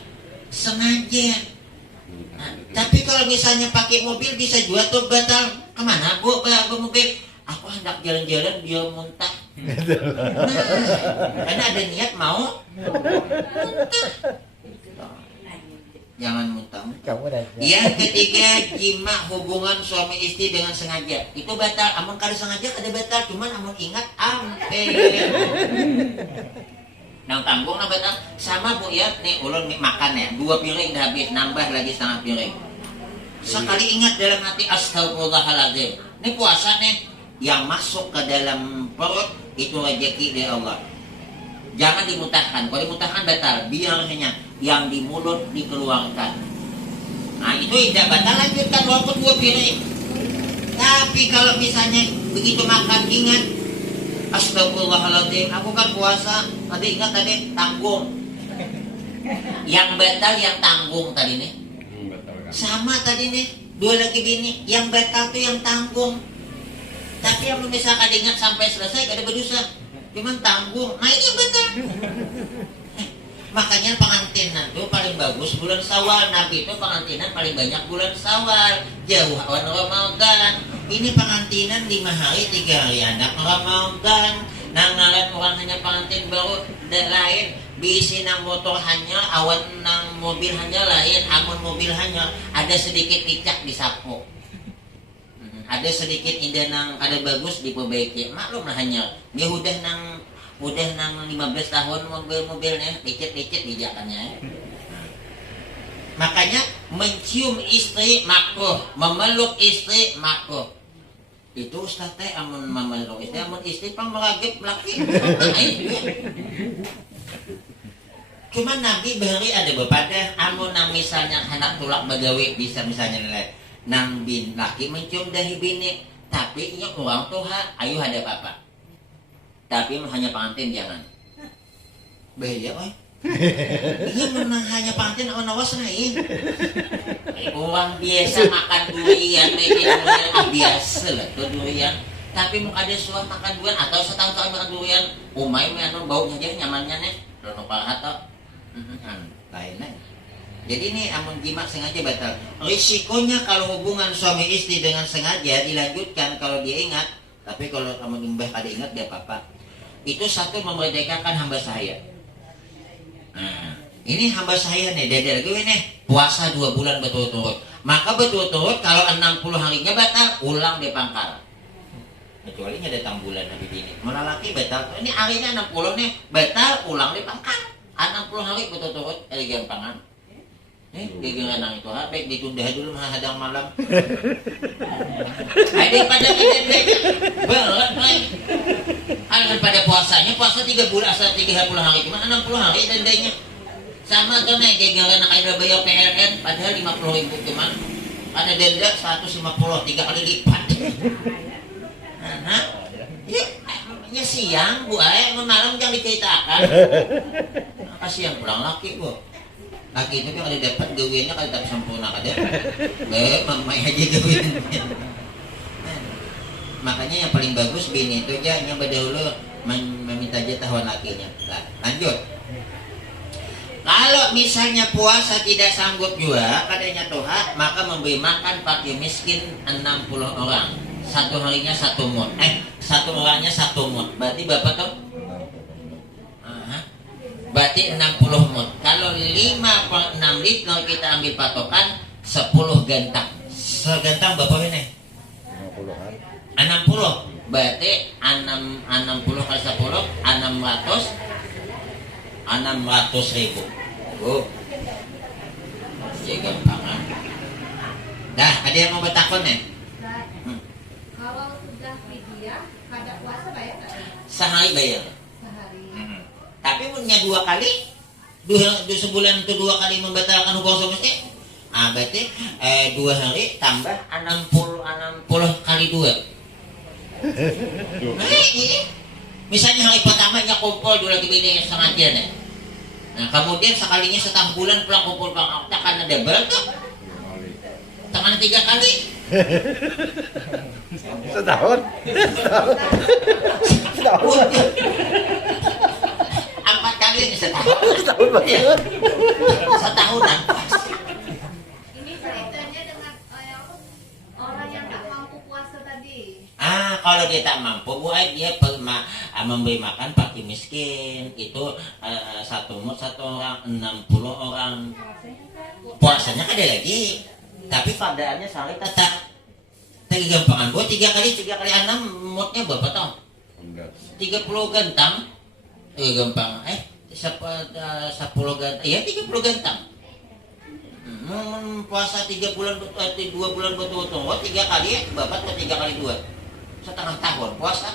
sengaja. Tapi kalau misalnya pakai mobil bisa juga tuh batal. Kemana bu mobil? Aku hendak jalan-jalan dia muntah. Karena ada niat mau muntah. Jangan muntah. Kamu dah. Yang ketiga, jima hubungan suami istri dengan sengaja. Itu batal. Amun kada sengaja kada batal, cuman amun ingat ampe. Nang tanggung na batal. Sama Bu ya, nih ulun makan ya, 2 piring dah habis, nambah lagi setengah piring. Sekali ingat dalam hati, astagfirullahaladzim. Ini puasa nih, yang masuk ke dalam perut itu rezeki dari Allah. Jangan dimutahkan. Kalau dimutahkan batal, biar hanya yang di mulut dikeluarkan. Nah itu tidak batal, lanjutkan walaupun 2 piring. Tapi kalau misalnya begitu makan ingat, astagfirullahaladzim, aku kan puasa, tadi ingat tadi tanggung. Yang batal yang tanggung tadi nih. Sama tadi nih, 2 lagi bini, yang batal tuh yang tanggung. Tapi yang misalkan ingat sampai selesai kada berdosa, cuman tanggung. Nah ini yang betul. Makanya pengantinan tuh paling bagus bulan Syawal. Nabi itu pengantinan paling banyak bulan Syawal, jauh awan Ramadan. Ini pengantinan 5 hari 3 hari anak Ramadan. Nang ngaran orang hanya pengantin baru dan lain. Bisi nang motor hanya, awan nang mobil hanya lain. Amun mobil hanya ada sedikit licak disapu. Ada sedikit indah nang ada bagus diperbaiki. Maklum lah hanya dia udah nang 15 tahun mobilnya licet-licet bijakannya. Makanya mencium istri makruh, memeluk istri makruh. Itu Ustaz teh amun memeluk istri, amun istri pang meragip laki. Cuman Nabi beri ada bepada amun nang misalnya anak tulak bagawi bisa misalnya nilai nang bin laki mencium dahi bini, tapi nya orang tuha ayo ada apa-apa. Tapi hanya pengantin jangan. Bahaya oi. Ini menang hanya pengantin awas lain. Orang biasa makan durian, biasa lah tuh durian. Tapi mau ada suah makan durian atau setahun makan durian, umai anu baunya aja nyamannya nih. Lono atau lain-lain. Jadi ini amun jima sengaja batal. Risikonya kalau hubungan suami istri dengan sengaja dilanjutkan kalau dia ingat, tapi kalau kamu nimbah kada ingat dia apa-apa. Itu satu memerdekakan hamba saya. Nah, ini hamba saya nih, dede lagi nih puasa 2 bulan betul-betul. Maka betul-betul kalau 60 harinya batal, ulang di pangkal. Kecuali datang bulan nabi ini. Mana laki batal. Ini harinya 60 nih, batal ulang di pangkal. 60 hari betul-betul gampangan. Giliran nang itu baik ditunda dulu menghadang malam. Ada pada kita berat baik. Kan pada puasanya puasa 3 bulan asal 30 hari cuma 60 hari dendanya. Sama tuh nih giliran nak ada bayar PLN padahal 50.000 cuman ada denda 150 3 kali lipat. Nah, ya siang Bu ay malam jangan diceritakan. Kasihan pulang laki Bu. Laki itu kan ada dapat gawiannya kalau tak sempurna kada. Mamai aja gawiannya. Makanya yang paling bagus bini itu aja yang berdahulu meminta jatah lakinya. Nah, lanjut. Kalau misalnya puasa tidak sanggup juga kadanya toha, maka memberi makan fakir miskin 60 orang. Satu harinya 1 mut. Satu orangnya 1 mut. Berarti berapa tuh? Berarti 60 mut. Kalau 5,6 liter kita ambil patokan 10 gantang. Segantang berapa ini? 60. Berarti 60 kali 10 600.000. Oh. Jadi gampangan. Dah, ada yang mau bertakon nih? Kalau sudah fidyah, kada puasa bayar tak? Sehari bayar. Sehari. Tapi punya 2 kali, sebulan itu 2 kali membatalkan hukum semesti. Berarti 2 hari tambah 60 kali 2. Iya. Misalnya hari pertamanya kumpul 2 lagi bini sengaja nih. Nah kemudian sekalinya setahun bulan pulang kumpul pulang takkan ada berapa? Tangan 3 kali. Setahun. 4 kali ini setahun. Setahunan. Ini ceritanya dengan orang yang tak mampu puasa tadi. Kalau dia tak mampu buat dia memberi makan fakir miskin itu 1 mut 1 orang 60 orang. Puasanya kan puasanya kada lagi, tapi keadaannya sehari tetap. Tapi gampangan buat 3 kali 6 moodnya berapa toh? 30 gantang. Gampang. 10 gantang. Ya 30 gantang. Puasa 3 bulan 2 bulan betul-betul. 3 kali ya, bapak 3 kali 2. Setengah tahun puasa.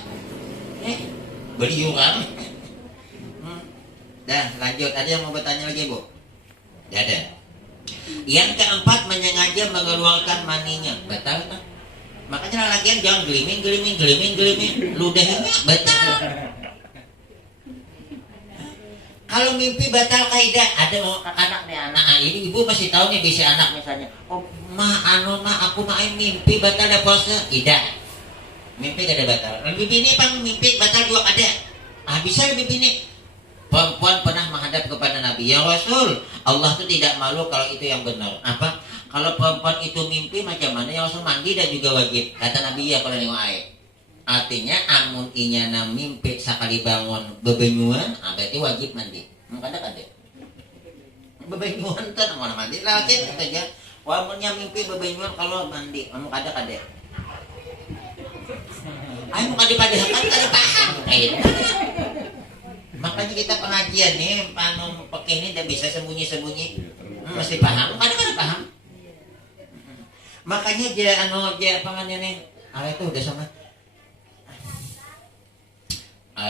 Beli orang. Dah, lanjut. Ada yang mau bertanya lagi, Bu? Tidak ada. Yang keempat, menyengaja mengeluarkan maninya. Batal kan? Makanya lagian jangan geliming. Ludahnya batal. Kalau mimpi batal kaidah. Ada anak nih, anak ini ibu masih tahu nih bisa anak misalnya. Oh, aku main mimpi batal ada puasa. Tidak. Mimpi gak ada batal. Lebih bini pang mimpi batal juga ada. Bisa lebih bini. Perempuan pernah menghadap kepada Nabi, ya Rasul, Allah itu tidak malu kalau itu yang benar. Apa? Kalau perempuan itu mimpi macam mana? Ya Rasul, mandi dan juga wajib. Kata Nabi, ya kalau nengok air. Artinya amun inyana mimpi sekali bangun bebenyuan, berarti wajib mandi. Kada. Bebenyuan kan mana mandi? Lagi saja. Wamunnya mimpi bebenyuan kalau mandi, kada. Ayo kada kada paham. Makanya kita pengajian nih, pakai ini udah bisa sembunyi-sembunyi. Masih paham? Kadang-kadang paham. Makanya dia pangannya nih. Itu udah sama.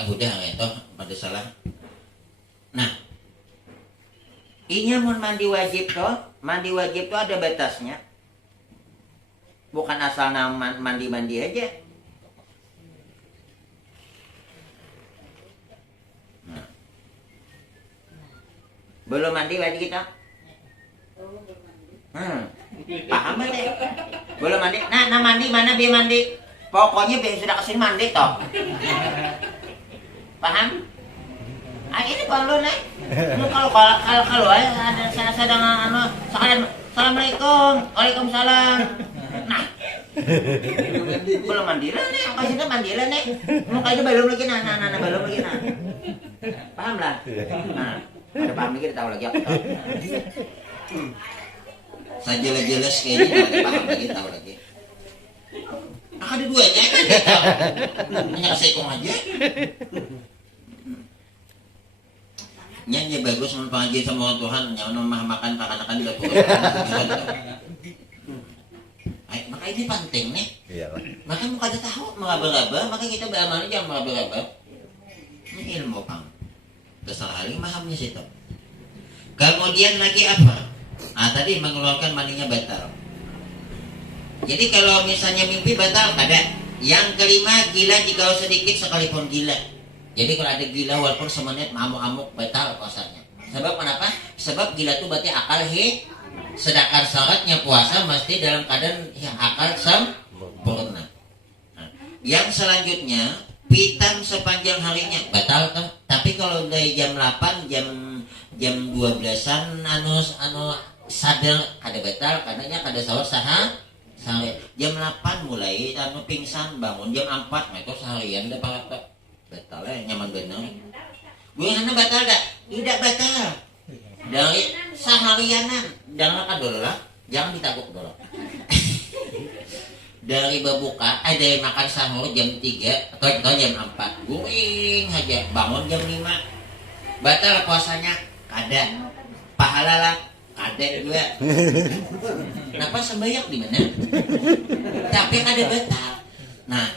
Udah itu pada salah. Nah, ini mau mandi wajib toh. Mandi wajib tuh ada batasnya. Bukan asal mandi-mandi aja. Belum mandi wajib kita? Paham deh. Belum mandi. Nah mandi mana biar mandi? Pokoknya biar sudah kesini mandi toh. Paham? Ini kalau nih. Lu kalau ada sedang sekalian assalamualaikum, waalaikumsalam. Nah, belum mandi lah nih. Kasihnya mandi lah nih. Mukanya belum lagi nah belum lagi nah. Paham lah. Nah. Ada paham lagi, tahu lagi aku tahu. Saya jelas kayaknya ada paham lagi, tahu lagi. Ada duanya kan? Hanya kesekong aja. Nyanyi bagus mengaji sama Tuhan, nyaman memahamakan makan juga Tuhan. Maka ini penting nih. Maka muka ada tahu meraba-raba, maka kita beramal jangan meraba-raba. Ini ilmu pang. Kesalahan mahamnya situ. Kemudian lagi apa? Tadi mengeluarkan maninya batal. Jadi kalau misalnya mimpi batal ada. Yang kelima, gila jika sedikit sekalipun gila. Jadi kalau ada gila walaupun semenit amuk-amuk batal puasanya. Sebab kenapa? Sebab gila itu berarti akal sedangkan syaratnya puasa mesti dalam keadaan yang akal sempurna. Yang selanjutnya, pitam sepanjang harinya batal kan? Tapi kalau dari jam 8 jam 12-an sadar kada batal karena kada sahur sehari. Jam 8 mulai pingsan bangun jam 4 itu seharian dah batal nyaman benar. Gue sana batal dah? Tidak batal. Dari seharianan jangan kadol lah, jangan ditakut dulu. Dari berbuka, ada makan sahur jam 3 atau jam 4 guring aja, bangun jam 5 batal puasanya, kada pahala lah, kada juga. Kenapa sembahyang di mana? Tapi kada batal. Nah,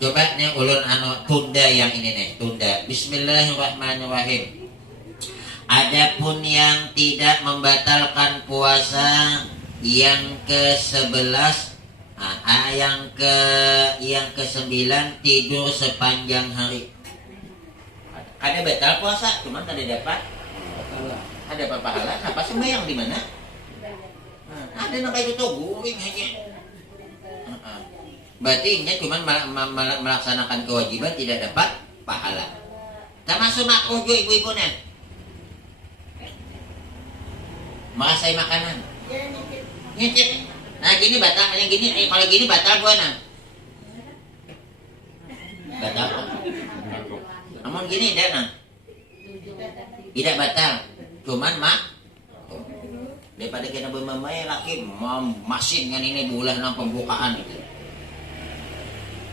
coba nih ulun tunda yang ini nih, tunda. Bismillahirrahmanirrahim. Adapun yang tidak membatalkan puasa yang ke-11 yang ke-9 tidur sepanjang hari. Ada batal puasa, cuman kada dapat pahala. Apa sembahyang di mana? Ada nak kayak itu guring aja. Berarti ini cuman melaksanakan kewajiban tidak dapat pahala. Termasuk makruh juga ibu-ibu nih. Mengasai makanan. Nyicip. Nah gini batal, yang gini, kalau gini batal gua nah. Batal. Namun gini tidak nah. Tidak batal, cuman daripada kita bermain laki masin kan ini bulan pembukaan gitu.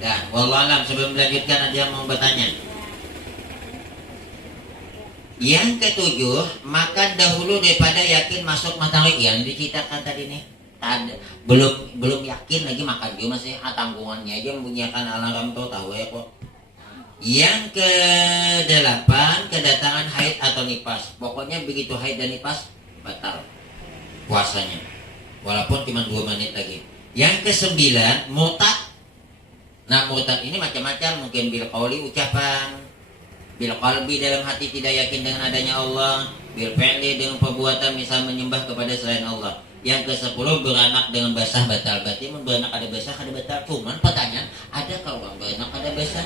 Dan wallahu alam, sebelum melanjutkan ada yang mau bertanya. Yang ketujuh, makan dahulu daripada yakin masuk matahari. Yang diceritakan tadi nih, belum yakin lagi makan juga masih tanggungannya aja membunyikan alarm tuh tahu ya kok. Yang kedelapan, kedatangan haid atau nifas. Pokoknya begitu haid dan nifas batal puasanya, walaupun cuma 2 menit lagi. Yang kesembilan, murtad. Nah, murtad ini macam-macam, mungkin bil qauli ucapan, bil qalbi dalam hati tidak yakin dengan adanya Allah, bil fi'li dengan perbuatan misal menyembah kepada selain Allah. Yang ke-10, beranak dengan basah batal. Berarti beranak ada basah ada batal. Cuman pertanyaan, ada kalau beranak ada basah?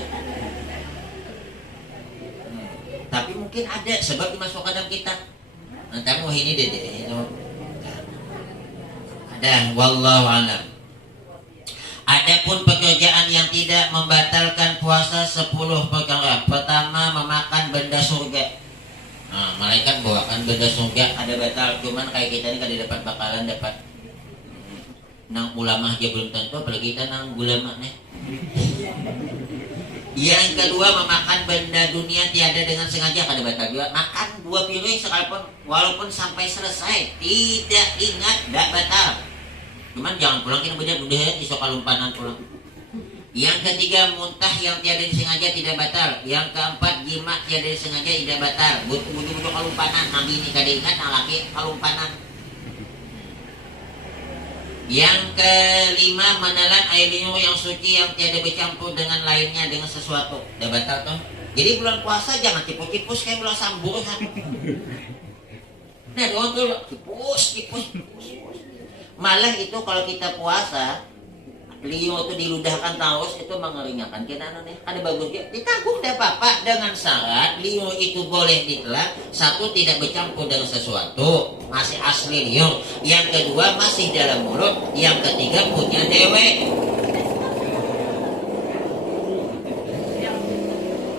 Tapi mungkin ada sebab dimasukkan dalam kitab. Nanti mau ini deh. Ada, wallahu alam. Adapun pekerjaan yang tidak membatalkan puasa 10 perkara. Pertama, memakan benda surga. Nah, malaikat bawakan benda surga ada batal. Cuman kayak kita ini kada dapat bakalan dapat. Nang ulama aja belum tentu, apalagi kita nang ulama nih. Yang kedua, memakan benda dunia tiada dengan sengaja kada batal juga. Makan 2 piring sekalipun walaupun sampai selesai tidak ingat tidak batal. Cuman jangan pulang kita udah isok kalumpanan pulang. Yang ketiga, muntah yang tiada disengaja tidak batal. Yang keempat, jima tiada disengaja tidak batal. Butuh kalumpanan, nabi ini kada ingat nang laki kalumpanan. Yang kelima, menelan air liur yang suci yang tiada bercampur dengan lainnya dengan sesuatu. Tidak batal toh. Jadi bulan puasa jangan tipus-tipus kayak bulan sambur kan. Nah, doang tuh tipus. Malah itu kalau kita puasa, liur itu diludahkan terus itu mengeringankan kita nih. Ada bagus dia. Ditanggung deh apa dengan syarat liur itu boleh ditelan. Satu, tidak bercampur dengan sesuatu, masih asli liur. Yang kedua, masih dalam mulut. Yang ketiga, punya dewek.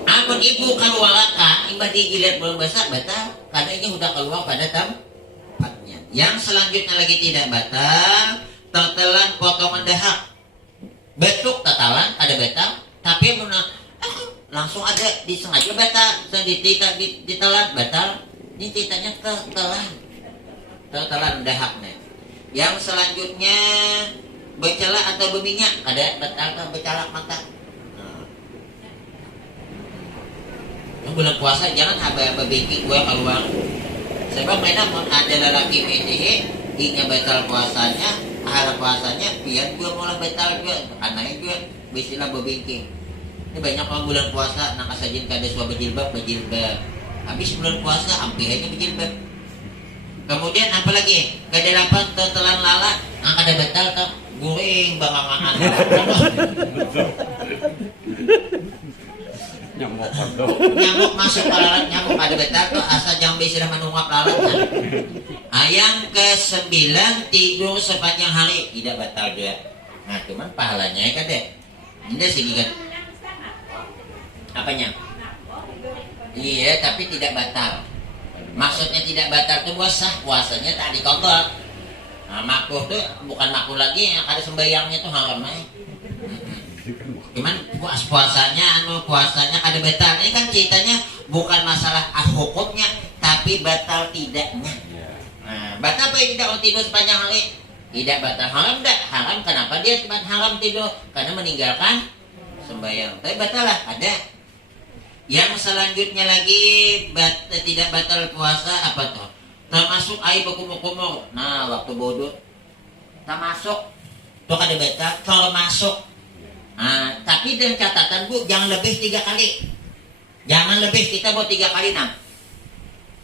Amun ibu keluar imbah digilet belum basah batal. Karena ini sudah keluar pada tempatnya. Yang selanjutnya lagi tidak batal, tertelan potongan dahak. Betuk tatalan ada batal, tapi langsung ada disengaja batal, ditelan batal. Ini ceritanya tertelan dahaknya. Yang selanjutnya bercela atau berminyak ada batal kan, bercalak mata. Bulan puasa jangan haba bikin gue keluar. Sebab mereka ada lelaki PDE inya batal puasanya, pahala puasanya biar gue mulai batal juga. Anaknya juga bisilah bebingking. Ini banyak orang bulan puasa nak kasajin kada suah berjilbab. Habis bulan puasa hampir aja berjilbab. Kemudian apa lagi? Kedelapan tetelan lala, kada batal tak guring bangangan. Nyamuk masuk ke lalat, nyamuk ada betal tuh asal jangan bisa menungap lalat kan? Yang ke-9, tidur sepanjang hari tidak batal juga. Nah cuman pahalanya kan deh ini sih kan apanya? Iya tapi tidak batal. Maksudnya tidak batal itu sah puasanya tak dikobol. Nah makruh tuh bukan makruh lagi, yang ada sembahyangnya tuh haram aja. Cuman puasanya kada batal. Ini kan ceritanya bukan masalah hukumnya, tapi batal tidaknya. Nah, batal apa tidak tidur sepanjang hari? Tidak batal. Haram tidak? Haram. Kenapa dia haram tidur? Karena meninggalkan sembahyang. Tapi batal lah, ada. Yang selanjutnya lagi tidak batal puasa apa tuh? Termasuk air berkumur-kumur. Nah, waktu bodoh termasuk tuh kada batal, termasuk. Nah, tapi dengan catatan bu, jangan lebih 3 kali. Jangan lebih, kita buat 3 kali nah.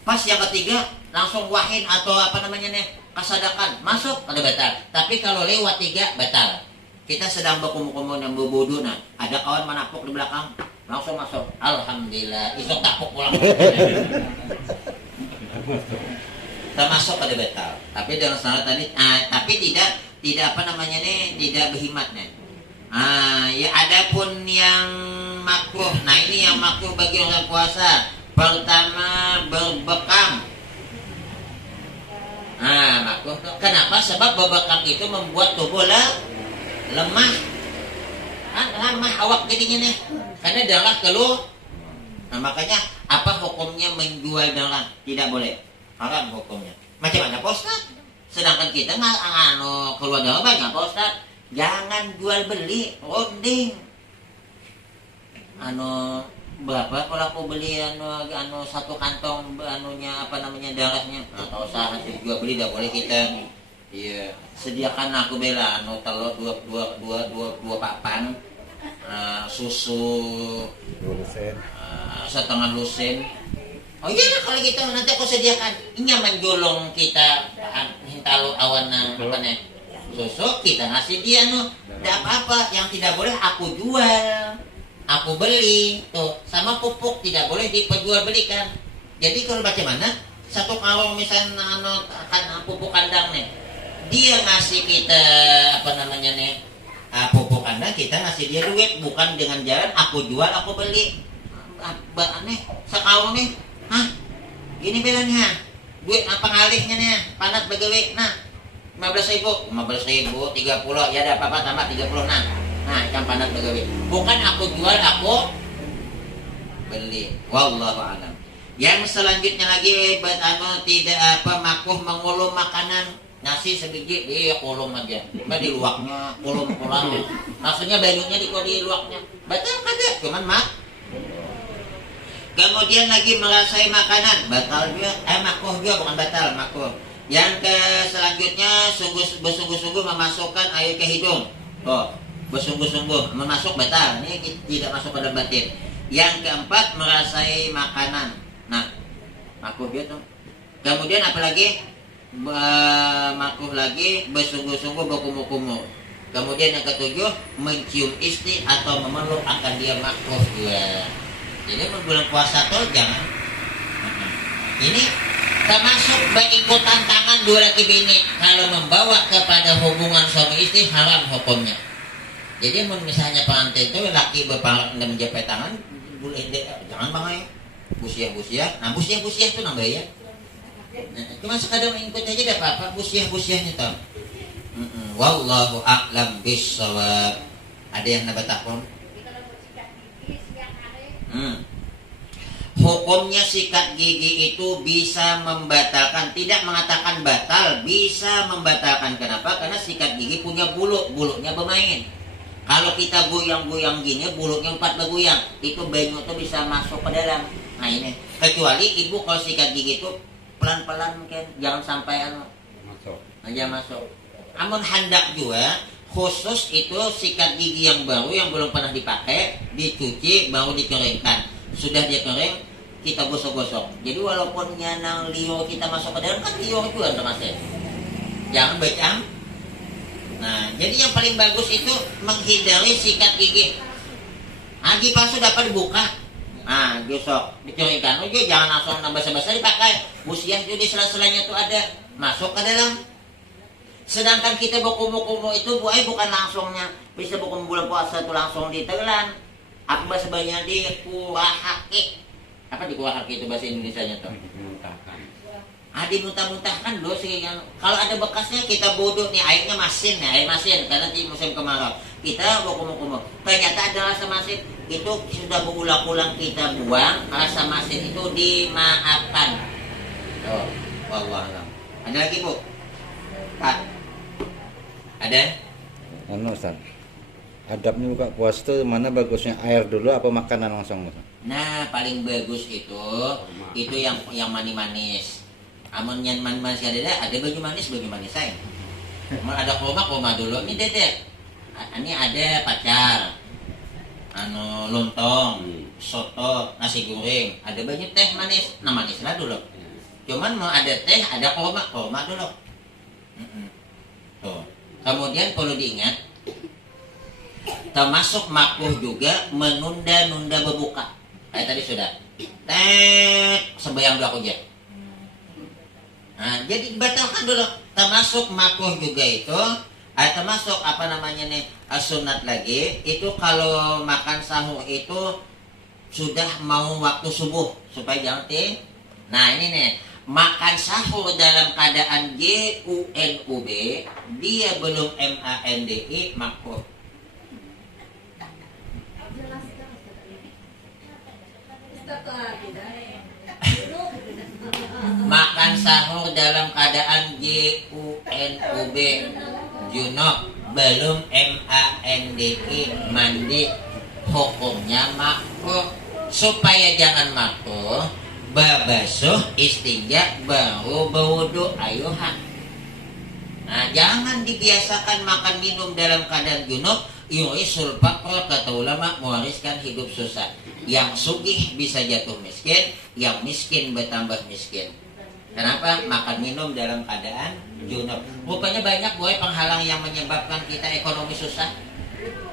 Pas yang ketiga langsung wahin atau apa namanya nih kasadakan masuk ada batal. Tapi kalau lewat 3 batal. Kita sedang berkumur-kumur yang berbodoh nah. Ada kawan menapuk di belakang langsung masuk. Alhamdulillah, isok tapuk pulang. Termasuk ada batal. Tapi dengan syarat tadi, tapi tidak apa namanya nih, tidak berhimat nih. Ya adapun yang makruh. Nah ini yang makruh bagi orang puasa. Pertama berbekam. Nah, makruh. Kenapa? Sebab babakam itu membuat tubuh lemah. Lemah awak jadinya nih. Karena darah keluar. Nah, makanya apa hukumnya menjual darah? Tidak boleh. Haram hukumnya. Macam mana Pak Ustaz? Sedangkan kita keluar darah banyak Pak Ustaz. Jangan jual beli, ronding. Berapa kalau aku beli satu kantong darahnya atau usaha jual beli tidak boleh kita. Iya, sediakan aku bela telur dua papan, susu 2 lusin. setengah lusin. Oh iya lah kalau gitu nanti aku sediakan. Ini menjolong kita hintalo awan susu kita ngasih dia tidak apa-apa. Yang tidak boleh aku jual. Aku beli tuh sama pupuk tidak boleh diperjualbelikan. Jadi kalau bagaimana satu karung misalnya pupuk kandang nih, dia ngasih kita pupuk kandang, kita ngasih dia duit, bukan dengan jalan aku jual aku beli. Aneh sekarung nih, gini bilangnya duit apa ngalihnya nih panat begawe 15.000 30 ya ada apa-apa tambah 30 ikan panat begawe. Bukan aku jual, aku beli. Wallahu a'lam. Yang selanjutnya lagi tidak makruh mengulum makanan. Nasi sebiji kulum aja. Di luaknya kulum pulang. Maksudnya banyunya di luaknya. Batal kagak? Cuman Kemudian lagi merasai makanan, batal juga. Makruh juga bukan batal, makruh. Yang selanjutnya bersungguh-sungguh memasukkan air ke hidung. Bersungguh-sungguh memasuk batal. Ini tidak masuk pada batin. Yang keempat merasai makanan. Makruh gitu. Kemudian apalagi makruh lagi bersungguh-sungguh berkumur-kumur. Kemudian yang ketujuh mencium istri atau memeluk akan dia makruh juga. Jadi bulan puasa tuh jangan. Ini termasuk berikut tantangan dua laki bini. Kalau membawa kepada hubungan suami istri haram hukumnya. Jadi misalnya pengantin itu laki menjepit tangan, jangan bangai, busiah. Busiah itu nambah ya. Cuma sekadar mengikut aja tidak apa-apa, busiahnya tuh. Wallahu a'lam bishawab. Ada yang nak takon? Hukumnya sikat gigi itu bisa membatalkan, tidak mengatakan batal, bisa membatalkan. Kenapa? Karena sikat gigi punya bulunya bermain. Kalau kita goyang-goyang gini, bulutnya 4 bergoyang, itu banyu itu bisa masuk ke dalam. Nah ini, kecuali ibu kalau sikat gigi itu pelan-pelan mungkin, jangan sampai masuk. Amun hendak juga, khusus itu sikat gigi yang baru yang belum pernah dipakai, dicuci, baru dikeringkan. Sudah dia kering, kita gosok-gosok. Jadi walaupun nyanang liur kita masuk ke dalam, kan liur juga termasuk. Jangan becam. Nah, jadi yang paling bagus itu menghindari sikat gigi. Gigi palsu dapat dibuka. Gosok, dikeringkan. Jangan langsung basa-basa dipakai. Busiah juga di sela-selanya itu ada masuk ke dalam. Sedangkan kita berkumur-kumur itu bukan langsungnya bisa berkumur bulan puasa itu langsung ditelan. Apa bahasa banyak di kurahake. Apa di kurahake itu bahasa Indonesianya tuh? Dimuntah-muntahkan dulu sih kan. Kalau ada bekasnya kita bodoh nih, air masin karena di musim kemarau. Kita berkumur-kumur. Ternyata ada rasa masin itu sudah berulang-ulang kita buang, rasa masin itu dimaafkan. Wallahualam. Ada lagi Bu? Pak? Ada? Ustaz. Adabnya buka puasa itu mana bagusnya air dulu apa makanan langsung? Nah, paling bagus itu yang manis-manis. Amun yang manis ada baju manis saya. Ada koma dulu. Ini dedek. Ini ada pacar. Lontong, soto, nasi goreng. Ada banyak teh manis. Manis lah dulu. Cuman mau ada teh, ada koma dulu. Tuh. Kemudian perlu diingat, termasuk makruh juga menunda-nunda berbuka. Kayak tadi sudah. Sembahyang dulu aku aja. Jadi batalkan dulu. Termasuk makruh juga itu, termasuk sunat lagi. Itu kalau makan sahur itu sudah mau waktu subuh supaya jangan Nah ini nih, makan sahur dalam keadaan GUNUB, dia belum MANDI, makruh. Makan sahur dalam keadaan GUNUB, junub, belum MANDI, mandi, hukumnya makruh. Supaya jangan makruh, babasuh, istinja, baru berwudu, ayuhan. Nah, jangan dibiasakan makan minum dalam keadaan junub. Yurisul faqra, kata ulama, mewariskan hidup susah. Yang sugih bisa jatuh miskin, yang miskin bertambah miskin. Kenapa? Makan minum dalam keadaan junub. Rupanya banyak boy penghalang yang menyebabkan kita ekonomi susah.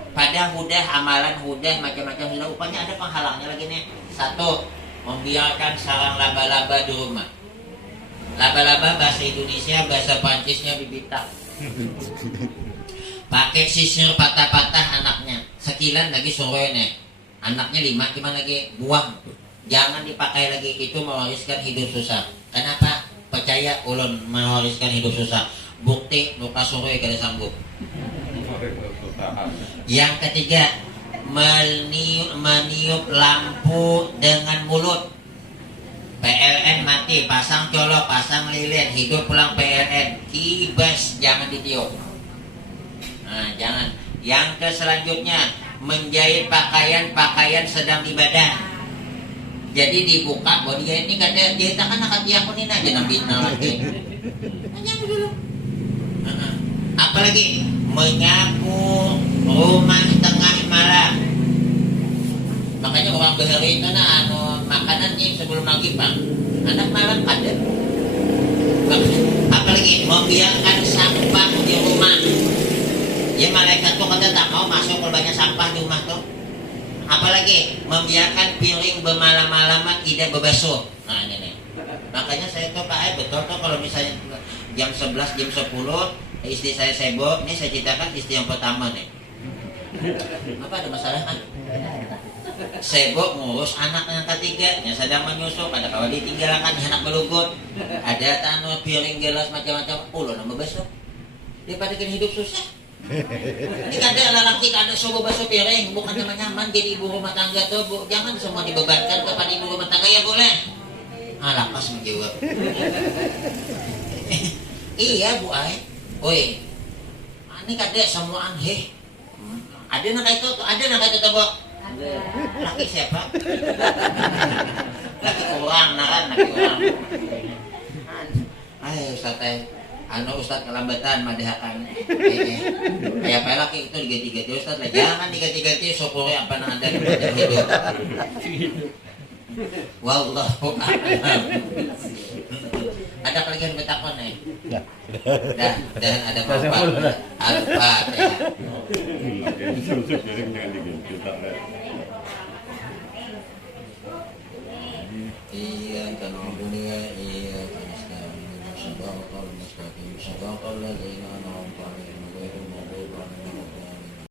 Pada hudah, amalan hudah, macam-macam sudah. Rupanya ada penghalangnya lagi nih. Satu, membiarkan sarang laba-laba di rumah. Laba-laba bahasa Indonesia, bahasa Prancisnya bibitang. Pakai sisir patah-patah anaknya. Sekilan lagi sore nih. Anaknya 5, gimana lagi? Buang. Jangan dipakai lagi, itu mewariskan hidup susah. Kenapa? Percaya ulun mewariskan hidup susah. Bukti luka sore kada sanggup. Yang ketiga, meniup lampu dengan mulut. PLN mati, pasang colok, pasang lilin, hidup pulang PLN, kibas, jangan ditiup. Nah, jangan. Yang ke selanjutnya, menjahit pakaian sedang ibadah. Jadi dibuka, bodi ini kada jahitakan akan diakunin aja nambitna lagi. Jangan dulu. Apalagi menyapu rumah tengah malam. Makanya orang Beheri itu makanannya sebelum maghrib bang. Anak malam ada. Apalagi membiarkan sampah di rumah. Ya malaikat tuh kata tak mau masuk kalau banyak sampah di rumah tuh. Apalagi membiarkan piring bermalam-malaman tidak berbasuh. Nah ini nih. Makanya saya tuh Pak betul tuh kalau misalnya jam 11, jam 10 istri saya sibuk, ini saya ceritakan istri yang pertama nih. Apa ada masalah kan? Sibuk ngurus anak yang ketiga, yang sedang menyusu, pada kalau ditinggalkan anak belugut, ada tanah piring gelas macam-macam, ulo nama basuh. Daripada kini hidup susah. Ini kada lelaki kada suruh basuh piring, bukan nyaman jadi ibu rumah tangga tuh, Bu. Jangan semua dibebankan kepada ibu rumah tangga ya boleh. Lakas menjawab. Iya Bu Ai. Oi, ini kada semua aneh. Ada nak itu, Bu. Laki siapa? Laki orang, laki orang. Ayo Ustaz Ustaz kelambatan madahakan. Kayak apa laki itu diganti-ganti Ustaz lah. Jangan diganti-ganti syukuri apa yang ada di badan hidup. Wallahu a'lam. Ada lagi yang bertakon nih? Dan ada apa? Al-Fatihah. Iya kan dunia iya kan sekarang sedang kalau mustaqim sedang kalau lagi anak orang yang